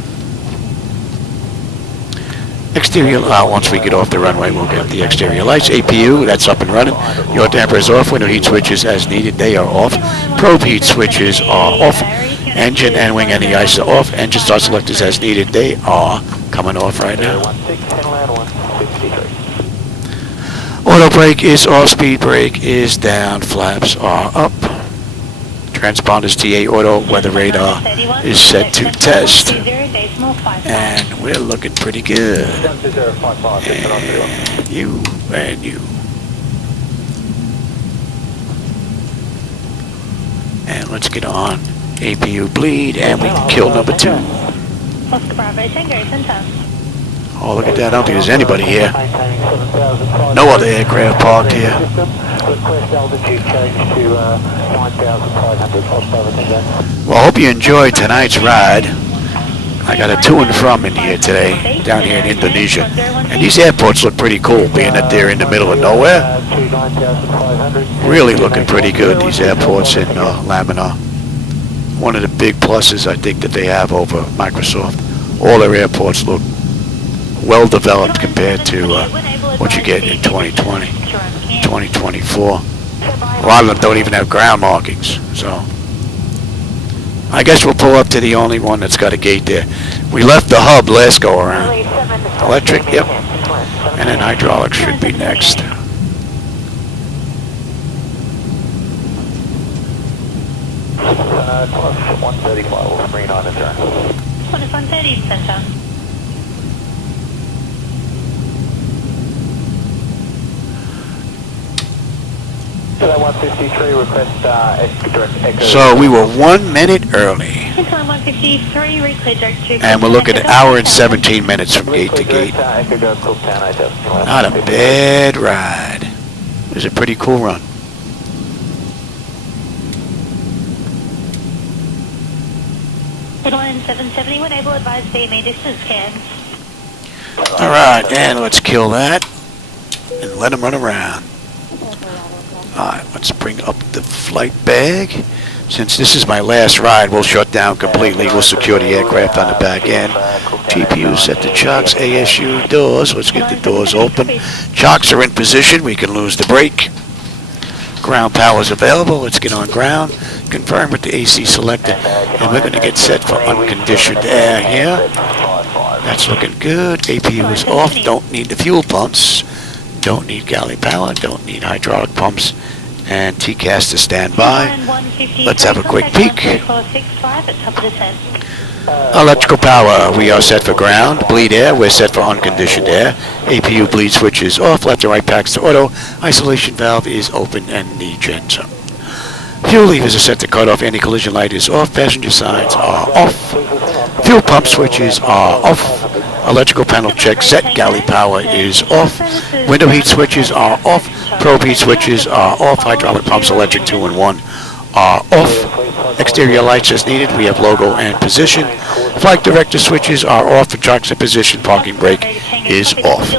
Exterior, once we get off the runway, we'll get the exterior lights. APU, that's up and running. Your damper is off. Window heat switches as needed, they are off. Probe heat switches are off. Engine and wing anti-ice are off. Engine start selectors as needed, they are coming off right now. Auto brake is off, speed brake is down, flaps are up. Transponders TA auto, weather radar is set to test. And we're looking pretty good. And you, and you. And let's get on APU bleed, and we can kill number 2. Oh, look at that. I don't think there's anybody here. No other aircraft parked here. Well, I hope you enjoyed tonight's ride. I got a to and from in here today, down here in Indonesia. And these airports look pretty cool, being that they're in the middle of nowhere. Really looking pretty good, these airports in Laminar. One of the big pluses, I think, that they have over Microsoft. All their airports look well developed compared to what you get in 2020, 2024. A lot of them don't even have ground markings, so I guess we'll pull up to the only one that's got a gate there. We left the hub last go around. Electric, yep. And then hydraulics should be next. 135, we'll screen on the turn. 130 center. So that 153, request direct echo. So we were 1 minute early. Incline 153, reclear direct to... And we're looking at an hour and 17 minutes from gate to gate. Not a bad ride. It was a pretty cool run. Headline 770, when able, advise CME distance scans. Alright, and let's kill that. And let him run around. Alright, let's bring up the flight bag. Since this is my last ride, we'll shut down completely. We'll secure the aircraft on the back end. GPU set to chocks, ASU doors. Let's get the doors open. Chocks are in position. We can lose the brake. Ground power is available. Let's get on ground. Confirm with the AC selector. And we're going to get set for unconditioned air here. That's looking good. APU is off. Don't need the fuel pumps. Don't need galley power. Don't need hydraulic pumps. And TCAS to stand by. Let's have a quick peek. Electrical power. We are set for ground. Bleed air. We're set for unconditioned air. APU bleed switch is off. Left and right packs to auto. Isolation valve is open and the gens up. Fuel levers are set to cut off. Anti-collision light is off. Passenger signs are off. Fuel pump switches are off. Electrical panel check set. Galley power is off. Window heat switches are off. Probe heat switches are off. Hydraulic pumps electric 2 and 1 are off. Exterior lights as needed. We have logo and position. Flight director switches are off. The chocks in position. Parking brake is off.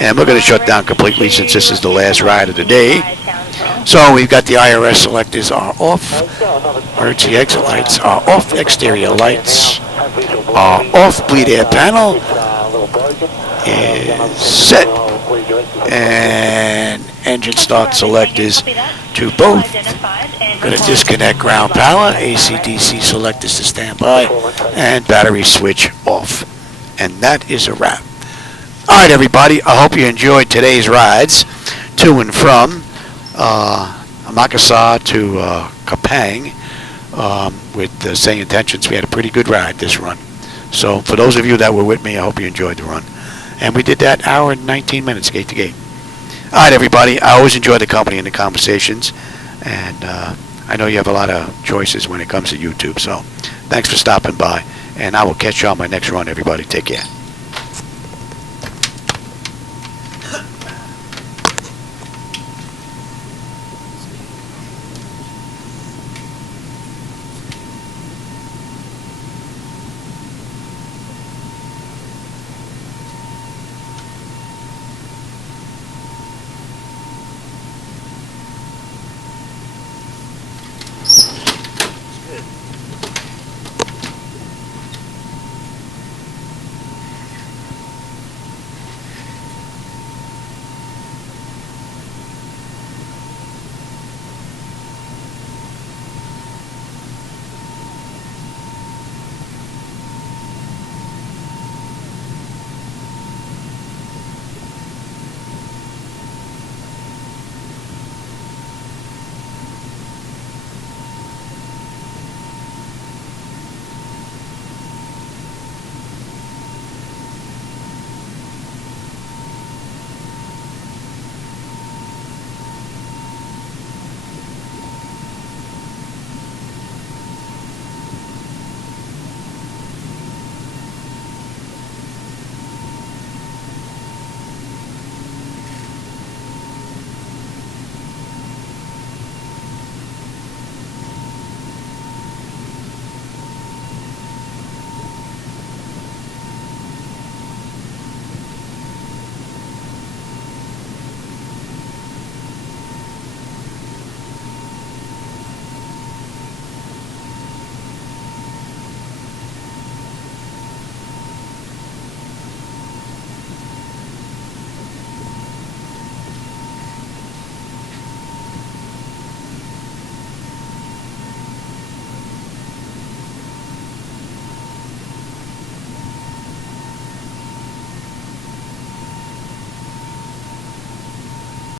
And we're going to shut down completely since this is the last ride of the day. So we've got the IRS selectors are off. Emergency exit lights are off. Exterior lights are off. Bleed air panel is set. And engine start selectors to both. Going to disconnect ground power. AC/DC selectors to stand by. And battery switch off. And that is a wrap. Alright everybody, I hope you enjoyed today's rides to and from Makassar to Kupang with SayIntentions. We had a pretty good ride this run. So for those of you that were with me, I hope you enjoyed the run. And we did that hour and 19 minutes gate to gate. Alright everybody, I always enjoy the company and the conversations. And I know you have a lot of choices when it comes to YouTube. So thanks for stopping by. And I will catch you on my next run everybody. Take care.